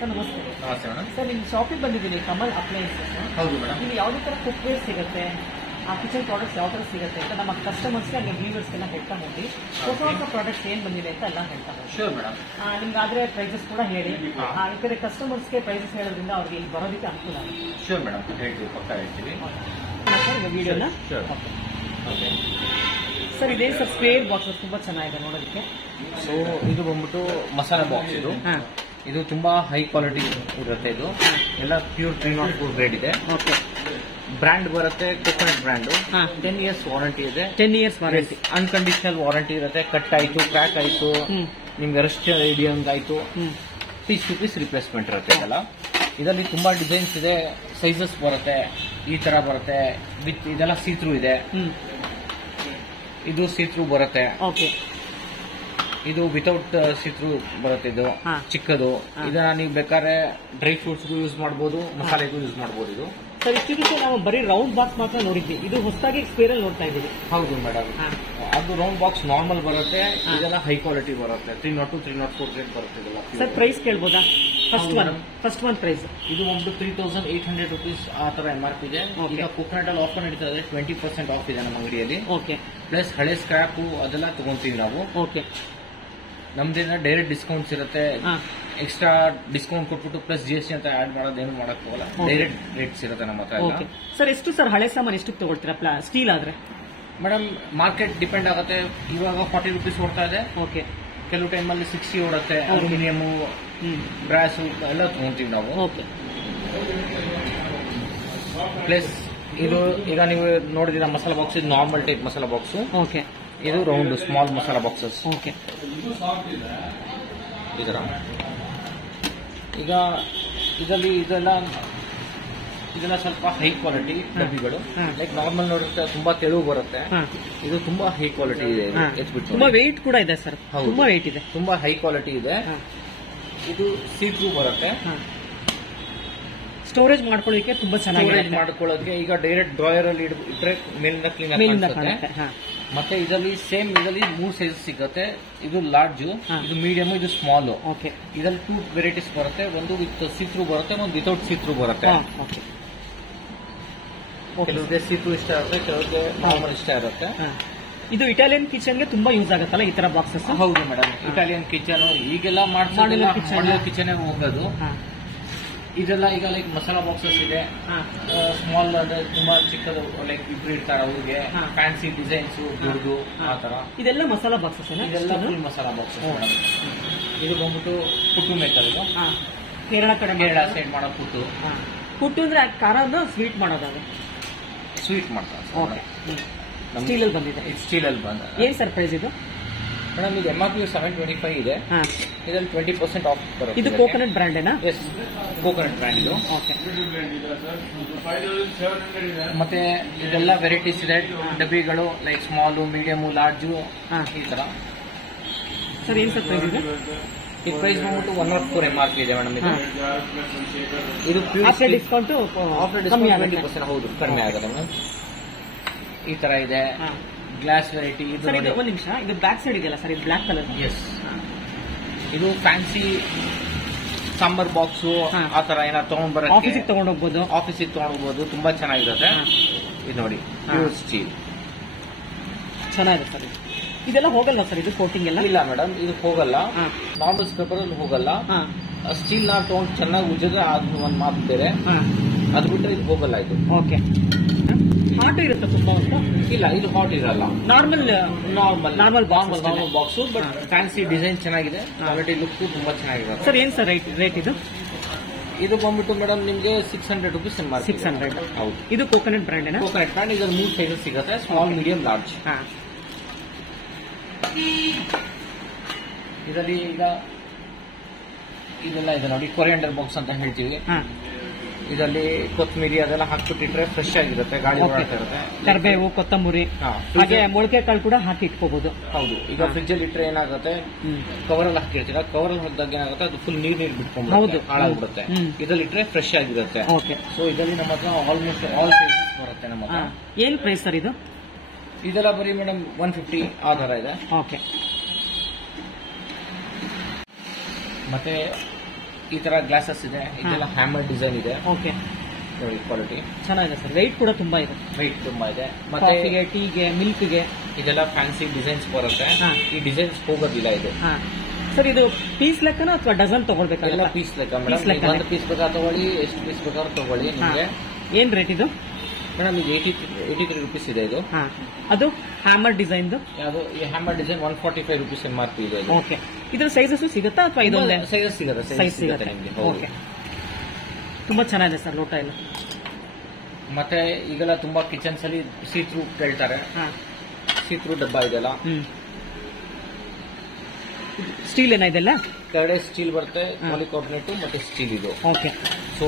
Sir ನಮಸ್ತೆ. ನಮಸ್ತೆ madam. Sir ನಿಮ್ಮ ಶಾಪಿಗೆ ಬಂದಿದ್ದೀನಿ, ಕಮಲ್ ಅಪ್ಲಯನ್ಸಸ್. ಹೌದು ಮೇಡಮ್. ಇಲ್ಲಿ ಯಾವುದೇ ಥರ ಕುಕ್ವೇರ್ ಸಿಗುತ್ತೆ, ಆ ಕಿಚನ್ ಪ್ರಾಡಕ್ಟ್ಸ್ ಯಾವ ಥರ ಸಿಗುತ್ತೆ ಅಂತ ನಮ್ಮ ಕಸ್ಟಮರ್ಸ್ಗೆ ಹಾಗೆ ವ್ಯೂವರ್ಸ್ಗೆಲ್ಲ ಹೇಳ್ತಾ ಹೋಗಿ ಹೊಸ ಹೊಸ ಪ್ರಾಡಕ್ಟ್ಸ್ ಏನು ಬಂದಿದೆ ಅಂತ ಎಲ್ಲ ಹೇಳ್ತಾ ಹೋಗಿ. Sure madam. ನಿಮ್ಗಾದ್ರೆ ಪ್ರೈಸಸ್ ಕೂಡ ಹೇಳಿ. ಈ ಕಡೆ ಕಸ್ಟಮರ್ಸ್ಗೆ ಪ್ರೈಸಸ್ ಹೇಳೋದ್ರಿಂದ ಅವ್ರಿಗೆ ಇಲ್ಲಿ ಬರೋದಕ್ಕೆ ಅನುಕೂಲ ಆಗುತ್ತೆ. ಶೋರ್ ಮೇಡಮ್, ಹೇಳ್ತೀವಿ, ಪಕ್ಕ ಹೇಳ್ತೀವಿ ಸರ್ ವಿಡಿಯೋನ. ಓಕೆ ಸರ್ ಇದೇನು ಸರ್ ಸ್ಕ್ವೇರ್ ಬಾಕ್ಸಸ್ ತುಂಬಾ ಚೆನ್ನಾಗಿದೆ ನೋಡೋದಕ್ಕೆ. ಸೊ ಇದು ಬಂದ್ಬಿಟ್ಟು ಮಸಾಲಾ ಬಾಕ್ಸ್. ಇದು ತುಂಬಾ ಹೈ ಕ್ವಾಲಿಟಿ ಇರುತ್ತೆ. ಇದು ಎಲ್ಲ ಪ್ಯೂರ್ 304 ಗ್ರೇಡ್ ಇದೆ. ಓಕೆ. ಬ್ರ್ಯಾಂಡ್ ಬರುತ್ತೆ ಕೋಕೋನಟ್ ಬ್ರ್ಯಾಂಡ್. 10 years ವಾರಂಟಿ ಇದೆ. 10 years ವಾರಂಟಿ. ಅನ್ಕಂಡೀಷನಲ್ ವಾರಂಟಿ ಇರುತ್ತೆ. ಕಟ್ ಆಯ್ತು, ಕ್ರ್ಯಾಕ್ ಆಯ್ತು, ನಿಮ್ಗೆ ರಸ್ಟ್ ಹಿಡಿಯಂಗ್ ಆಯ್ತು, ಪೀಸ್ ಟು ಪೀಸ್ ರಿಪ್ಲೇಸ್ಮೆಂಟ್ ಇರುತ್ತೆ. ಇದೆಲ್ಲ ಇದರಲ್ಲಿ ತುಂಬಾ ಡಿಸೈನ್ಸ್ ಇದೆ, ಸೈಜಸ್ ಬರುತ್ತೆ, ಈ ತರ ಬರುತ್ತೆ. ವಿತ್ ಇದೆಲ್ಲ ಸೀತ್ರೂ ಇದೆ. ಇದು ಸೀತ್ರೂ ಬರುತ್ತೆ. ಓಕೆ. ಇದು ವಿತೌಟ್ ಸೀತ್ರೂ ಬರುತ್ತೆ. ಇದು ಚಿಕ್ಕದು. ಇದನ್ನ ನೀವು ಬೇಕಾದ್ರೆ ಡ್ರೈ ಫ್ರೂಟ್ಸ್ಗೂ ಯೂಸ್ ಮಾಡಬಹುದು, ಮಸಾಲೆಗೂ ಯೂಸ್ ಮಾಡಬಹುದು. ಇದು ಸರ್ ಇಷ್ಟು ನಾವು ಬರೀ ರೌಂಡ್ ಬಾಕ್ಸ್ ಮಾತ್ರ ನೋಡಿದ್ವಿ, ಇದು ಹೊಸದಾಗಿ ಸ್ಕ್ವೇರ್ ಅಲ್ಲಿ ನೋಡ್ತಾ ಇದ್ದೀವಿ. ಹೌದು ಮೇಡಮ್. ಅದು ರೌಂಡ್ ಬಾಕ್ಸ್ ನಾರ್ಮಲ್ ಬರುತ್ತೆ. ಇದೆಲ್ಲ ಹೈ ಕ್ವಾಲಿಟಿ ಬರುತ್ತೆ. 302, 304 ಗ್ರೇಡ್ ಬರುತ್ತೆ. ಇದೆಲ್ಲ ಸರ್ ಪ್ರೈಸ್ ಕೇಳ್ಬೋದಾ? ಫಸ್ಟ್ ಒನ್ ಪ್ರೈಸ್ ಇದು ಒಂದು 3800 rupees ಆ ತರ MRP ಇದೆ. ಈಗ ಕೋಕೋನಟ್ ಅಲ್ಲಿ ಆಫರ್ ನಡೀತಾ ಇದೆ. 20% ಆಫ್ ಇದೆ ನಮ್ಮ ಅಂಗಡಿಯಲ್ಲಿ. ಓಕೆ. ಪ್ಲಸ್ ಹಳೆ ಸ್ಕ್ರಾಪ್ ಅದೆಲ್ಲ ತಗೊಂತೀವಿ ನಾವು. ಓಕೆ. ನಮ್ದೇನ ಡೈರೆಕ್ಟ್ ಡಿಸ್ಕೌಂಟ್ಸ್ ಇರುತ್ತೆ. ಎಕ್ಸ್ಟ್ರಾ ಡಿಸ್ಕೌಂಟ್ ಕೊಟ್ಬಿಟ್ಟು ಪ್ಲಸ್ GST ಅಂತ ಆಡ್ ಮಾಡೋದೇನು ಮಾಡಕ್ ಹೋಗಲ್ಲ. ಡೈರೆಕ್ಟ್ ರೇಟ್ಸ್ ಇರುತ್ತೆ ನಮ್ಮ ಹತ್ರ. ಸರ್ ಎಷ್ಟು ಸರ್ ಹಳೆ ಸಾಮಾನು ಎಷ್ಟಕ್ಕೆ ತಗೊಳ್ತೀರಾ ಸ್ಟೀಲ್ ಆದ್ರೆ? ಮೇಡಮ್ ಮಾರ್ಕೆಟ್ ಡಿಪೆಂಡ್ ಆಗುತ್ತೆ. ಇವಾಗ 40 rupees ಓಡ್ತಾ ಇದೆ. ಓಕೆ. ಕೆಲವು ಟೈಮಲ್ಲಿ 60 ಓಡುತ್ತೆ. ಅಲ್ಯೂಮಿನಿಯಂ, ಬ್ರಾಸ್ ಎಲ್ಲ ತಗೊಂತೀವಿ ನಾವು. ಓಕೆ. ಪ್ಲಸ್ ಇದು ಈಗ ನೀವು ನೋಡಿದಿರ ಮಸಾಲಾ ಬಾಕ್ಸ್, ಇದು normal type masala box. Okay. ಇದು round small masala boxes. Okay. ಇದರ ಈಗ ಇದರಲ್ಲಿ ಇದೆಲ್ಲ ಸ್ವಲ್ಪ ಹೈ ಕ್ವಾಲಿಟಿ ಡಬ್ಬಿಗಳು. ಲೈಕ್ ನಾರ್ಮಲ್ ನೋಡುತ್ತೆ ತುಂಬಾ ತೆಳು ಬರುತ್ತೆ. ಇದು ತುಂಬಾ ಹೈ ಕ್ವಾಲಿಟಿ ಇದೆ. ತುಂಬಾ ವೆಯ್ಟ್ ಕೂಡ ಇದೆ ಸರ್. ತುಂಬಾ ವೆಯ್ಟ್ ಇದೆ, ತುಂಬಾ ಹೈ ಕ್ವಾಲಿಟಿ ಇದೆ. ಇದು ಸೀತ್ರೂ ಬರುತ್ತೆ. ಸ್ಟೋರೇಜ್ ಮಾಡ್ಕೊಳ್ಳೋಕೆ ತುಂಬಾ ಚೆನ್ನಾಗಿ ಮಾಡ್ಕೊಳ್ಳೋಕೆ. ಈಗ ಡೈರೆಕ್ಟ್ ಡ್ರಾಯರ್ ಅಲ್ಲಿ ಇಟ್ರೆ ಮೇಲಿಂದ ಕ್ಲೀನ್ ಆಗುತ್ತೆ. ಮತ್ತೆ ಇದರಲ್ಲಿ ಸೇಮ್ ಇದರಲ್ಲಿ 3 ಸೈಜಸ್ ಸಿಗುತ್ತೆ. ಇದು ಲಾರ್ಜ್, ಇದು ಮೀಡಿಯಂ, ಇದು ಸ್ಮಾಲ್. ಓಕೆ. ಇದರಲ್ಲಿ 2 ವೆರೈಟೀಸ್ ಬರುತ್ತೆ. ಒಂದು ವಿತ್ ಸೀತ್ರೂ ಬರುತ್ತೆ, ಒಂದು ವಿತೌಟ್ ಸೀತ್ರೂ ಬರುತ್ತೆ. ಓಕೆ. ಕೆಲವ್ರಿಗೆ ಸೀತ್ರೂ ಇಷ್ಟ ಇರುತ್ತೆ, ಕೆಲವ್ರಿಗೆ ನಾರ್ಮಲ್ ಇಷ್ಟ ಇರುತ್ತೆ. ಇದು ಇಟಾಲಿಯನ್ ಕಿಚನ್ ಗೆ ತುಂಬಾ ಯೂಸ್ ಆಗುತ್ತಲ್ಲ ಈ ತರ ಬಾಕ್ಸಸ್? ಹೌದು ಮೇಡಮ್. ಇಟಾಲಿಯನ್ ಕಿಚನ್ ಈಗೆಲ್ಲ ಮಾಡೋ ಕಿಚನ್ ಹೋಗೋದು. ಇದೆಲ್ಲ ಈಗ ಲೈಕ್ ಮಸಾಲಾ ಬಾಕ್ಸಸ್ ಇದೆ. ಸ್ಮಾಲ್ ತುಂಬಾ ಚಿಕ್ಕದು, ಲೈಕ್ ಇಬ್ರು ಇರ್ತಾರೆ ಅವ್ರಿಗೆ ಫ್ಯಾನ್ಸಿ ಡಿಸೈನ್ಸ್ ದೊಡ್ಡದು ಆ ತರ. ಇದೆಲ್ಲ ಮಸಾಲಾ ಬಾಕ್ಸಸ್? ಇದೆಲ್ಲ ಫುಲ್ ಮಸಾಲಾ ಬಾಕ್ಸಸ್ ಮೇಡಮ್. ಇದು ಬಂದ್ಬಿಟ್ಟು ಪುಟ್ಟು ಮೇಕರ್. ಇದು ಕೇರಳ ಸೈಡ್ ಮಾಡೋ ಪುಟ್ಟು. ಪುಟ್ಟು ಅಂದ್ರೆ ಖಾರದ ಸ್ವೀಟ್ ಮಾಡೋದಾಗ ಸ್ವೀಟ್ ಮಾಡ್ತಾರೆ. ಓಕೆ. ಸ್ಟೀಲ್ ಅಲ್ಲಿ ಬಂದಿದೆ. ಸ್ಟೀಲ್ ಅಲ್ಲಿ ಬಂದ. ಏನ್ ಸರ್ ಪ್ರೈಸ್ ಇದು? ಮೇಡಮ್ ಇದು MRP 725 ಇದೆ. ಇದರಲ್ಲಿ 20% ಆಫ್ ಬರುತ್ತೆ. ಇದು ಕೋಕೋನಟ್ ಬ್ರ್ಯಾಂಡ್ ಏನಾ? ಎಸ್, ಕೋಕೋನಟ್ ಬ್ರ್ಯಾಂಡ್ ಇದು. ಓಕೆ. ಮತ್ತೆ ಇದೆಲ್ಲ ವೆರೈಟೀಸ್ ಇದೆ ಡಬ್ಬಿಗಳು, ಲೈಕ್ ಸ್ಮಾಲ್, ಮೀಡಿಯಂ, ಲಾರ್ಜ್ ಈ ತರ. ಸರ್ ಏನ್ ಸರ್ ಪ್ರೈಸ್ ಇದೆ? ಈ ಪ್ರೈಸ್ ಬಂದ್ಬಿಟ್ಟು 104 MRP ಇದೆ ಮೇಡಮ್. ಇದು ಆಫ್ಟರ್ ಡಿಸ್ಕೌಂಟ್ 20%. ಹೌದು, ಕಡಿಮೆ ಆಗುತ್ತೆ ಮೇಡಮ್. ಈ ತರ ಇದೆ. Glass variety. ಇದು ಒಂದು ನಿಮಿಷ, ಇದು ಬ್ಯಾಕ್ ಸೈಡ್ ಇದೆಯಲ್ಲ ಸರ್, ಇದು ಬ್ಲಾಕ್ ಕಲರ್. ಎಸ್, ಇದು ಫ್ಯಾನ್ಸಿ ಸಾಂಬಾರ್ ಬಾಕ್ಸ್ ಆ ತರ ಏನಾದ್ರು ತಗೊಂಡ್ ಬರೋಕೆ ಆಫೀಸಿಗೆ ತಗೊಂಡೋಗ್ಬೋದು. ಆಫೀಸಿಗೆ ತಗೊಂಡೋಗ್ಬೋದು. ತುಂಬಾ ಚೆನ್ನಾಗಿರುತ್ತೆ. ಇದು ನೋಡಿ, ಪ್ಯೂರ್ ಸ್ಟೀಲ್ ಚೆನ್ನಾಗಿದೆ ಸರ್. ಇದೆಲ್ಲ ಹೋಗಲ್ಲ ಸರ್? ಇದು ಕೋಟಿಂಗ್ ಎಲ್ಲ ಇಲ್ಲ ಮೇಡಮ್, ಇದು ಹೋಗಲ್ಲ. ನಾರ್ಮಲ್ ಪೇಪರ್ ಅಲ್ಲಿ ಹೋಗಲ್ಲ. ಸ್ಟೀಲ್ ನಾವು ತಗೊಂಡು ಚೆನ್ನಾಗಿ ಉಜ್ಜಿದ್ರೆ ಅದು ಒಂದು ಮಾತು ಬೇರೆ. ಅದು ಬಿಟ್ಟರೆ ಇದು ಹೋಗಲ್ಲ. ಇದು ಓಕೆ. ಹಾಟ್ ಇರುತ್ತೆ ತುಂಬಾ ಅಂತ? ಇಲ್ಲ, ಇದು ಹಾಟ್ ಇರಲ್ಲ. Normal box, but fancy design ಚೆನ್ನಾಗಿದೆ. ಕ್ವಾಲಿಟಿ ಲುಕ್ ತುಂಬಾ ಚೆನ್ನಾಗಿರುತ್ತೆ. ಸರ್ ಏನ್ ಸರ್ ರೇಟ್ ಇದು? ಇದು ಬಂದ್ಬಿಟ್ಟು ಮೇಡಮ್ ನಿಮಗೆ 600 rupees. 600. ಹೌದು. ಇದು ಕೋಕೋನಟ್ ಬ್ರ್ಯಾಂಡ್ ಏನಾ? Coconut brand. ಇದರಲ್ಲಿ 3 ಸೈಜಸ್ ಸಿಗುತ್ತೆ, ಸ್ಮಾಲ್, ಮೀಡಿಯಂ, ಲಾರ್ಜ್. ಇದರಲ್ಲಿ ಈಗ ಇದೆಲ್ಲ ಇದೆ ನೋಡಿ, ಕೊರಿಯಂಡರ್ ಬಾಕ್ಸ್ ಅಂತ ಹೇಳ್ತೀವಿ. ಇದರಲ್ಲಿ ಕೊತ್ತಂಬರಿ ಅದೆಲ್ಲ ಹಾಕ್ಬಿಟ್ಟಿಟ್ರೆ ಫ್ರೆಶ್ ಆಗಿರುತ್ತೆ, ಗಾಳಿ ಓಡಾಡ್ತಾ ಇರುತ್ತೆ. ಕರಿಬೇವು, ಕೊತ್ತಂಬರಿ, ಹಾಗೆ ಮೊಳಕೆ ಕಾಳು ಕೂಡ ಹಾಕಿ ಇಟ್ಕೋಬಹುದು. ಹೌದು. ಈಗ ಫ್ರಿಜ್ ಅಲ್ಲಿ ಇಟ್ರೆ ಏನಾಗುತ್ತೆ, ಕವರ್ ಅಲ್ಲಿ ಹಾಕಿರ್ತೀರ, ಕವರ್ ಅಲ್ಲಿ ಹಾಕಿದಾಗ ಏನಾಗುತ್ತೆ, ಅದು ಫುಲ್ ನೀರ್ ಬಿಟ್ಕೊಂಡು ಹಾಳಾಗ್ಬಿಡುತ್ತೆ. ಇದ್ರಲ್ಲಿ ಇಟ್ರೆ ಫ್ರೆಶ್ ಆಗಿರುತ್ತೆ. ಸೊ ಇದರಲ್ಲಿ ನಮ್ಮ ಹತ್ರ ಆಲ್ಮೋಸ್ಟ್ ಆಲ್ ಸೈಜಸ್ ಬರುತ್ತೆ ನಮ್ಮ ಹತ್ರ. ಏನ್ ಪ್ರೈಸ್ ಸರ್ ಇದು? ಇದೆಲ್ಲ ಬರೀ ಮೇಡಮ್ 150 ಆ ತರ ಇದೆ. ಓಕೆ. ಮತ್ತೆ ಈ ತರ ಗ್ಲಾಸಸ್ ಇದೆ, ಇದೆಲ್ಲ ಹ್ಯಾಮರ್ ಡಿಸೈನ್ ಇದೆ. ಓಕೆ, ನೋಡಿ ಕ್ವಾಲಿಟಿ ಚೆನ್ನಾಗಿದೆ ಸರ್. ವೆಯ್ಟ್ ಕೂಡ ತುಂಬಾ ಇದೆ. ವೆಯ್ಟ್ ತುಂಬಾ ಇದೆ. ಮತ್ತೆ ಕಾಫಿಗೆ, ಟೀಗೆ, ಮಿಲ್ಕ್ಗೆ ಇದೆಲ್ಲ ಫ್ಯಾನ್ಸಿ ಡಿಸೈನ್ಸ್ ಬರುತ್ತೆ. ಈ ಡಿಸೈನ್ಸ್ ಹೋಗೋದಿಲ್ಲ ಇದು. ಸರ್ ಇದು ಪೀಸ್ ಲೆಕ್ಕನ ಅಥವಾ ಡಜನ್ ತಗೊಳ್ಬೇಕಲ್ಲ? ಎಲ್ಲ ಪೀಸ್ ಲೆಕ್ಕ ಮೇಡಮ್. ಒಂದು ಪೀಸ್ ಬೇಕಾದ್ರೆ ತಗೊಳ್ಳಿ, ಎಷ್ಟು ಪೀಸ್ ಬೇಕಾದ್ರೂ ತಗೊಳ್ಳಿ. ನಿಮಗೆ ಏನ್ ರೇಟ್ ಇದು ಮೇಡಮ್? ಇದು 83 ರೂಪೀಸ್ ಇದೆ ಇದು. ಅದು ಹ್ಯಾಮರ್ ಡಿಸೈನ್. ಅದು ಈ ಹ್ಯಾಮರ್ ಡಿಸೈನ್ 145 ರೂಪೀಸ್ MRP ಇದೆ. ಓಕೆ, ಇದ್ರ ಸೈಜಸ್ ಸಿಗುತ್ತಾ ಅಥವಾ ಇದೊಂದೇ ಸೈಜಸ್ ಸಿಗುತ್ತೆ? ಸೈಜ್ ಸಿಗುತ್ತೆ ನಿಮಗೆ. ಓಕೆ, ತುಂಬಾ ಚೆನ್ನಾಗಿದೆ ಸರ್ ಲೋಟ ಎಲ್ಲ. ಮತ್ತೆ ಈಗೆಲ್ಲ ತುಂಬಾ ಕಿಚನ್ಸ್ ಅಲ್ಲಿ ಸೀತ್ರೂ ಕೇಳ್ತಾರೆ. ಸೀತ್ರೂ ಡಬ್ಬ ಇದೆಲ್ಲ. ಸ್ಟೀಲ್ ಏನ ಇದೆಲ್ಲ? ಕೆಳಗಡೆ ಸ್ಟೀಲ್ ಬರುತ್ತೆ, ಪಾಲಿಕಾರ್ಬನೇಟ್ ಮತ್ತೆ ಸ್ಟೀಲ್ ಇದು. ಓಕೆ, ಸೊ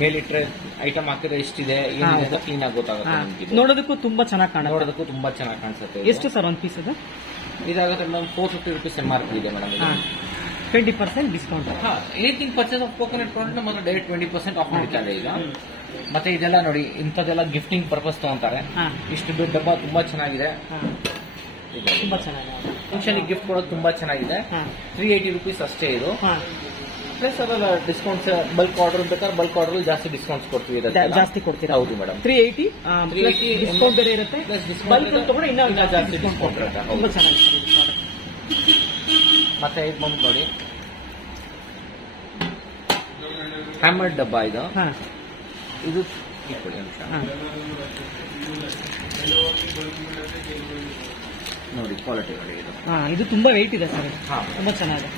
ಮೇಲಿಟ್ರೆ ಐಟಮ್ ಹಾಕಿದ್ರೆ ಎಷ್ಟಿದೆ ಏನಿದೆ ಅಂತ ಕ್ಲೀನ್ ಆಗಿ ಗೊತ್ತಾಗುತ್ತೆ ನಿಮ್ಗೆ. ನೋಡೋದಕ್ಕೂ ತುಂಬಾ ಚೆನ್ನಾಗಿ ಕಾಣುತ್ತೆ. ನೋಡೋದಕ್ಕೂ ತುಂಬಾ ಚೆನ್ನಾಗಿ ಕಾಣಿಸುತ್ತೆ. ಎಷ್ಟು ಸರ್ ಒಂದು ಪೀಸ್ ಇದು? ಇದಾಗುತ್ತೆ ಮೇಡಮ್ 450 ರೂಪೀಸ್ MRP ಇದೆ madam. 20% discount. Anything purchase of coconut product ಮಾತ್ರ ಡೈರೆಕ್ಟ್ 20% ಆಫ್ ಮಾಡಿದ್ದಾರೆ ಈಗ. ಮತ್ತೆ ಇದೆಲ್ಲ ನೋಡಿ, ಇಂಥದ್ದೆಲ್ಲ ಗಿಫ್ಟಿಂಗ್ ಪರ್ಪಸ್ ತಗೊಂತಾರೆ. ಇಷ್ಟು ದೊಡ್ಡ ಡಬ್ಬ ತುಂಬಾ ಚೆನ್ನಾಗಿದೆ. ತುಂಬಾ ಚೆನ್ನಾಗಿದೆ. ಫಂಕ್ಷನ್ ಗಿಫ್ಟ್ ಕೊಡೋದು ತುಂಬಾ ಚೆನ್ನಾಗಿದೆ. 380 ರೂಪೀಸ್ ಅಷ್ಟೇ ಇದು. ಪ್ಲಸ್ ಅದರ ಡಿಸ್ಕೌಂಟ್ಸ್ ಬಲ್ಕ್ ಆರ್ಡರ್ ಬೇಕಾದ್ರೆ ಬಲ್ಕ್ ಆರ್ಡರ್ ಜಾಸ್ತಿ ಡಿಸ್ಕೌಂಟ್ಸ್ ಕೊಡ್ತೀವಿ. ಜಾಸ್ತಿ ಕೊಡ್ತೀರಾ? ಹೌದು ಮೇಡಮ್. 380 ಡಿಸ್ಕೌಂಟ್ ಬೇರೆ ಇರುತ್ತೆ. ಬಲ್ಕ್ ತಗೊಂಡ್ರೆ ಇನ್ನೂ ಜಾಸ್ತಿ ಡಿಸ್ಕೌಂಟ್ ಇರುತ್ತೆ. ತುಂಬಾ ಚೆನ್ನಾಗಿದೆ. ಮತ್ತೆ ಇದು ಬಂದು ನೋಡಿ, ಹ್ಯಾಮರ್ ಡಬ್ಬ ಇದು. ಇದು ನೋಡಿ ಕ್ವಾಲಿಟಿ ನೋಡಿ ಇದು. ಇದು ತುಂಬಾ ವೆಯ್ಟ್ ಇದೆ ಸರ್. ತುಂಬಾ ಚೆನ್ನಾಗಿದೆ.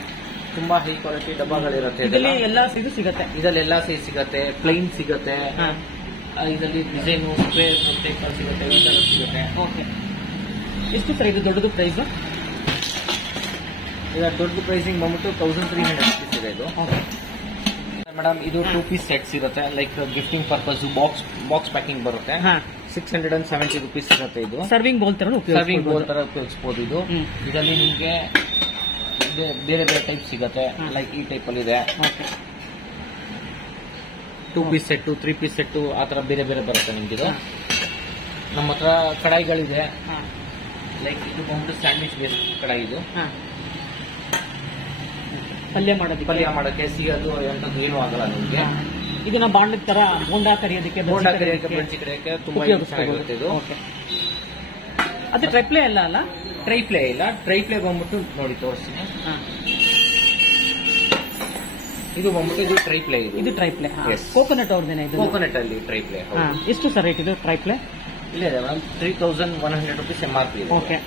ತುಂಬಾ ಹೈ ಕ್ವಾಲಿಟಿ ಡಬ್ಬಗಳಿರುತ್ತೆ. ಇದರಲ್ಲಿ ಎಲ್ಲಾ ಸೈಜು ಸಿಗುತ್ತೆ. ಇದರಲ್ಲಿ ಎಲ್ಲಾ ಸೈಜ್ ಸಿಗುತ್ತೆ. ಪ್ಲೈನ್ ಸಿಗುತ್ತೆ, ಇದರಲ್ಲಿ ಡಿಸೈನು ಸ್ಕ್ವೇರ್ ಟೈಪ್ ಸಿಗುತ್ತೆ, ಈ ತರ ಸಿಗುತ್ತೆ. ಓಕೆ, ಎಷ್ಟು ಸರ್ ಇದು ದೊಡ್ಡದು ಪ್ರೈಸ್? ಈಗ ದೊಡ್ಡ ಪ್ರೈಸಿಂಗ್ ಬಂದ್ಬಿಟ್ಟು 1300 ರೂಪೀಸ್ ಇದೆ ಇದು. ಮೇಡಮ್ ಇದು 2 ಪೀಸ್ ಸೆಟ್ಸ್ ಇರುತ್ತೆ. Like gifting purpose box packing ಬರುತ್ತೆ. 670 ರೂಪೀಸ್ ಇರುತ್ತೆ. ಇದು ಸರ್ವಿಂಗ್ ಬೋಲ್ ತರ ಉಪಯೋಗಿಸಬಹುದು. ಇದು ಇದರಲ್ಲಿ ನಿಮಗೆ ಬೇರೆ ಬೇರೆ ಟೈಪ್ ಸಿಗುತ್ತೆ. ಲೈಕ್ ಈ ಟೈಪ್ ಅಲ್ಲಿ ಇದೆ. 2 ಪೀಸ್ ಸೆಟ್, 3 ಪೀಸ್ ಸೆಟ್, ಆ ತರ ಬೇರೆ ಬೇರೆ ಬರುತ್ತೆ ನಿಮ್ಗೆ. ಇದು ನಮ್ಮ ಹತ್ರ ಕಡಾಯಿಗಳಿದೆ. ಲೈಕ್ ಇದು ಬಂದ್ಬಿಟ್ಟು ಸ್ಯಾಂಡ್ವಿಚ್ ಬೇಸ್ ಕಡಾಯಿ. ಇದು ಪಲ್ಯ ಮಾಡೋಕ್ಕೆ ಸಿಗೋದು ಎಂತದ್ದು ಏನೂ ಆಗಲ್ಲ ನಿಮ್ಗೆ. ಇದನ್ನ ಬಾಂಡ್ ತರ ಬೋಂಡಾ ಕರಿಯೋದಕ್ಕೆ, ಬಜ್ಜಿ ಕರಿಯೋಕ್ಕೆ ತುಂಬಾ ಚೆನ್ನಾಗಿರುತ್ತೆ ಇದು. ಅದು ಟ್ರೈಪ್ಲೇ ಅಲ್ಲ ಅಲ್ಲ? ಟ್ರೈಪ್ಲೇ ಇಲ್ಲ. ಟ್ರೈಪ್ಲೇ ಬಂದ್ಬಿಟ್ಟು ನೋಡಿ ತೋರಿಸ್ತೀನಿ. ಇದು ಬಂದ್ಬಿಟ್ಟು ಇದು ಟ್ರೈಪ್ಲೇ. ಇದು ಟ್ರೈಪ್ಲೇ ಕೋಕೋನಟ್ ಅವ್ರದೇನೆ ಇದು. ಕೋಕೋನಟ್ ಅಲ್ಲಿ ಟ್ರೈಪ್ಲೇ. ಎಷ್ಟು ಸರ್ ರೇಟ್ ಇದು ಟ್ರೈಪ್ಲೇ? ಇಲ್ಲ ಇದೆ ಮೇಡಮ್, 3100 ರೂಪೀಸ್ MRP ಇದೆ. ಓಕೆ